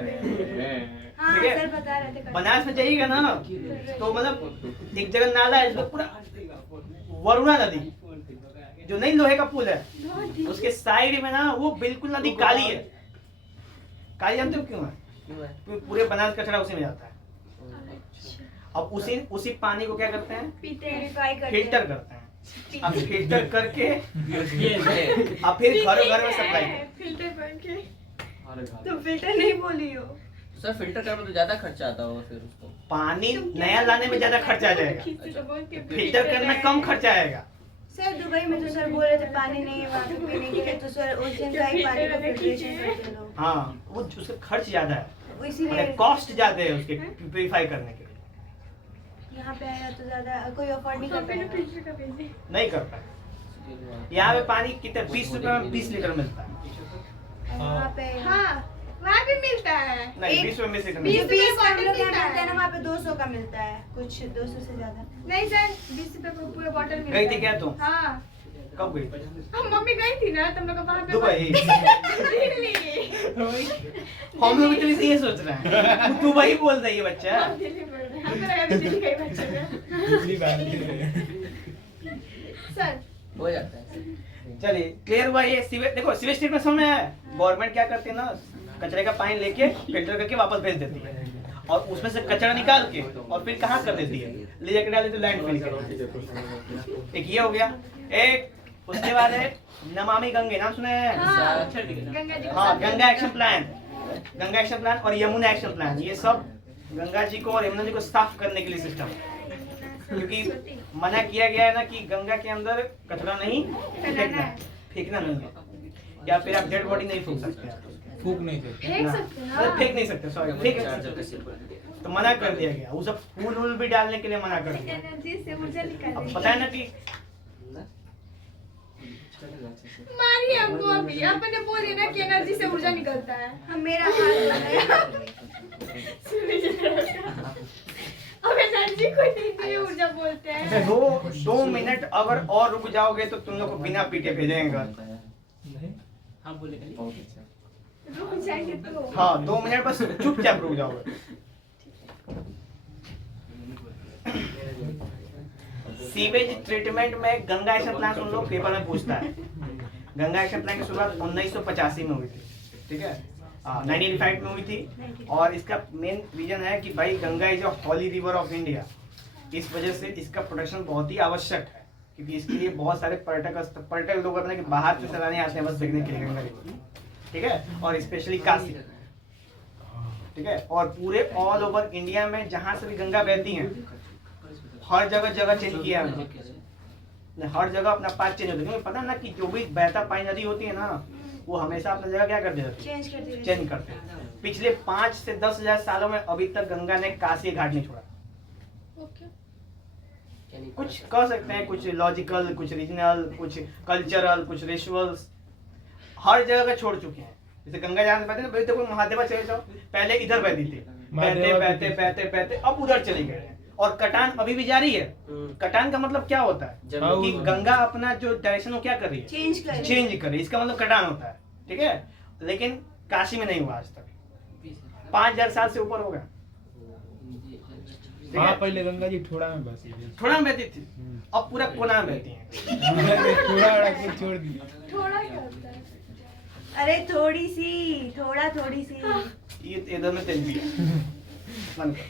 हाँ ठीक है। सर बता रहे थे। बनारस में जाइएगा ना तो मतलब एक जगह नाला है जिसमें पूरा वरुणा नदी, जो नहीं लोहे का पुल है, उसके साइड में ना वो बिल्कुल नदी काली है। काली जानते हो क्यों है? क्यों है? पूरे बनारस कचरा उसी में जाता है। अब उसी पानी को क्या करते हैं? पीते हैं, फ्राई करते फिल्टर करते हैं। अब फिल्टर करके ये अब फिर घरों घर में सप्लाई करते हैं। फिल्टर बन के। अरे बाप। तो फिल्टर नहीं बोली हो। सर फिल्टर करने में तो ज्यादा खर्चा आता होगा फिर उसको। पानी नया लाने में ज्यादा खर्चा आ जाएगा, किसी को बोल के फिल्टर करने में कम खर्चा आएगा। सर दुबई में तो सर बोल रहे थे पानी नहीं है वहाँ पे पीने के लिए, तो सर उस दिन का ही पानी का फिल्ट्रेशन करते लोग। हाँ, वो उसका खर्च ज्यादा है, वो इसीलिए कॉस्ट ज्यादा है उसके प्यूरिफाई करने के लिए, यहाँ पे आया तो ज्यादा कोई अफोर्ड नहीं कर पाएगा। नहीं कर पाए। यहाँ पे पानी कितने 20 रुपए में 20 लीटर मिलता है। वहाँ पे हाँ वहाँ भी मिलता है। नहीं, एक- 20 रुपए में 20 लीटर बीस मिलता है। 20 का हम लोग यहाँ मिलता है। मिलता है ना, वहाँ पे 200 का मिलता है, कुछ 200 से ज्यादा। नहीं सर 20 रुपए का पूरा बॉटल मिलता गई है। थी क्या तुम? हाँ कब गई? हम मम्मी गई थी ना तुम लोग वहाँ पे दुबई। दिल्ली हम लोग इतनी से ये सोच रहे हैं तू दुबई बोल रही है बच्चा। हम दिल्ली पढ़ रहे हैं हमको लगा कि दिल्ली गई बच्चे का दूसरी बात है। सर हो जाता है। चलिए क्लियर हुआ ये सीवेज। देखो सीवेज ट्रीटमेंट समझ में आया? गवर्नमेंट क्या करती है ना, कचरे का पानी लेके फिल्टर करके वापस भेज देती है और उसमें से कचरा निकाल के और फिर कहाँ कर देती है, ले जाके डाल देती है लैंडफिल के। एक ये हो गया। एक उसके बाद है नमामि गंगे, नाम सुना है? हाँ गंगा जी हाँ, Ganga action plan, Ganga action plan और यमुना एक्शन प्लान, ये सब गंगा जी को और यमुना जी को साफ करने के लिए सिस्टम है। क्योंकि मना किया गया है ना कि गंगा के अंदर कचरा नहीं फेंकना है, फेंकना नहीं है, या फिर आप डेड बॉडी नहीं फूंक सकते हैं। फूक नहीं सकते। फेंक सकते हैं मतलब फेंक नहीं सकते, सॉरी फेंक नहीं सकते, तो मना कर दिया गया। वो सब फूल वूल भी डालने के लिए मना कर दिया। एनर्जी से ऊर्जा अब निकालने पता है ना कि मारिए हमको अभी आपने बोले ना कि एनर्जी से ऊर्जा निकलता है हम मेरा हाथ लगाया अब एनर्जी को नहीं ऊर्जा बोलते हैं 2 मिनट अगर और रुक जाओगे तो तुम लोग को बिना पीटे भेजेंगे घर। हाँ बोले कहीं। रुक जाएंगे तो हाँ 2 मिनट बस चुपचाप रुक जाओगे। सीवेज ट्रीटमेंट में गंगा एक्शन प्लान सुन लो, पेपर में पूछता है। गंगा एक्शन प्लान की शुरुआत 1985 में हुई थी, ठीक है, 1985 में हुई थी। और इसका मेन रीजन है कि भाई Ganga is a holy river of India, इस वजह से इसका प्रोटेक्शन बहुत ही आवश्यक है, क्योंकि इसके लिए बहुत सारे पर्यटक लोग अपने बाहर से सैलानी आते हैं बस देखने के लिए गंगा रिवर, ठीक है, और स्पेशली काशी, ठीक है। और पूरे ऑल ओवर इंडिया में जहाँ से भी गंगा बहती है हर जगह चेंज किया है उन्होंने। हर जगह अपना पाथ चेंज होता है, क्योंकि पता है ना कि जो भी बहता पानी नदी होती है ना, वो हमेशा अपना जगह क्या कर देती है, चेंज करते हैं। पिछले 5 से 10 हजार सालों में अभी तक गंगा ने काशी घाट नहीं छोड़ा। कुछ कह सकते हैं, कुछ लॉजिकल, कुछ रीजनल, कुछ कल्चरल, कुछ रिचुअल्स, हर जगह का छोड़ चुके हैं। जैसे गंगा जहाँ से बहती है ना, देखो महादेवा चले जाओ, पहले इधर बहती थी, बहते अब उधर चली गए। और कटान अभी भी जारी है। कटान का मतलब क्या होता है कि गंगा अपना जो डायरेक्शन वो क्या कर रही है, चेंज कर रही है, इसका मतलब कटान होता है, ठीक है। लेकिन काशी में नहीं हुआ आज तक, 5000 साल से ऊपर हो गया। हाँ पहले गंगा जी ठोड़ा में बसी थी। थोड़ा में बहती थी, अब पूरा कोना में बहती है। ठोड़ा अड़ा के छोड़ दिया। थोड़ा क्या होता है अरे थोड़ी सी, थोड़ी सी। ये इधर में तेल भी है। बंद कर।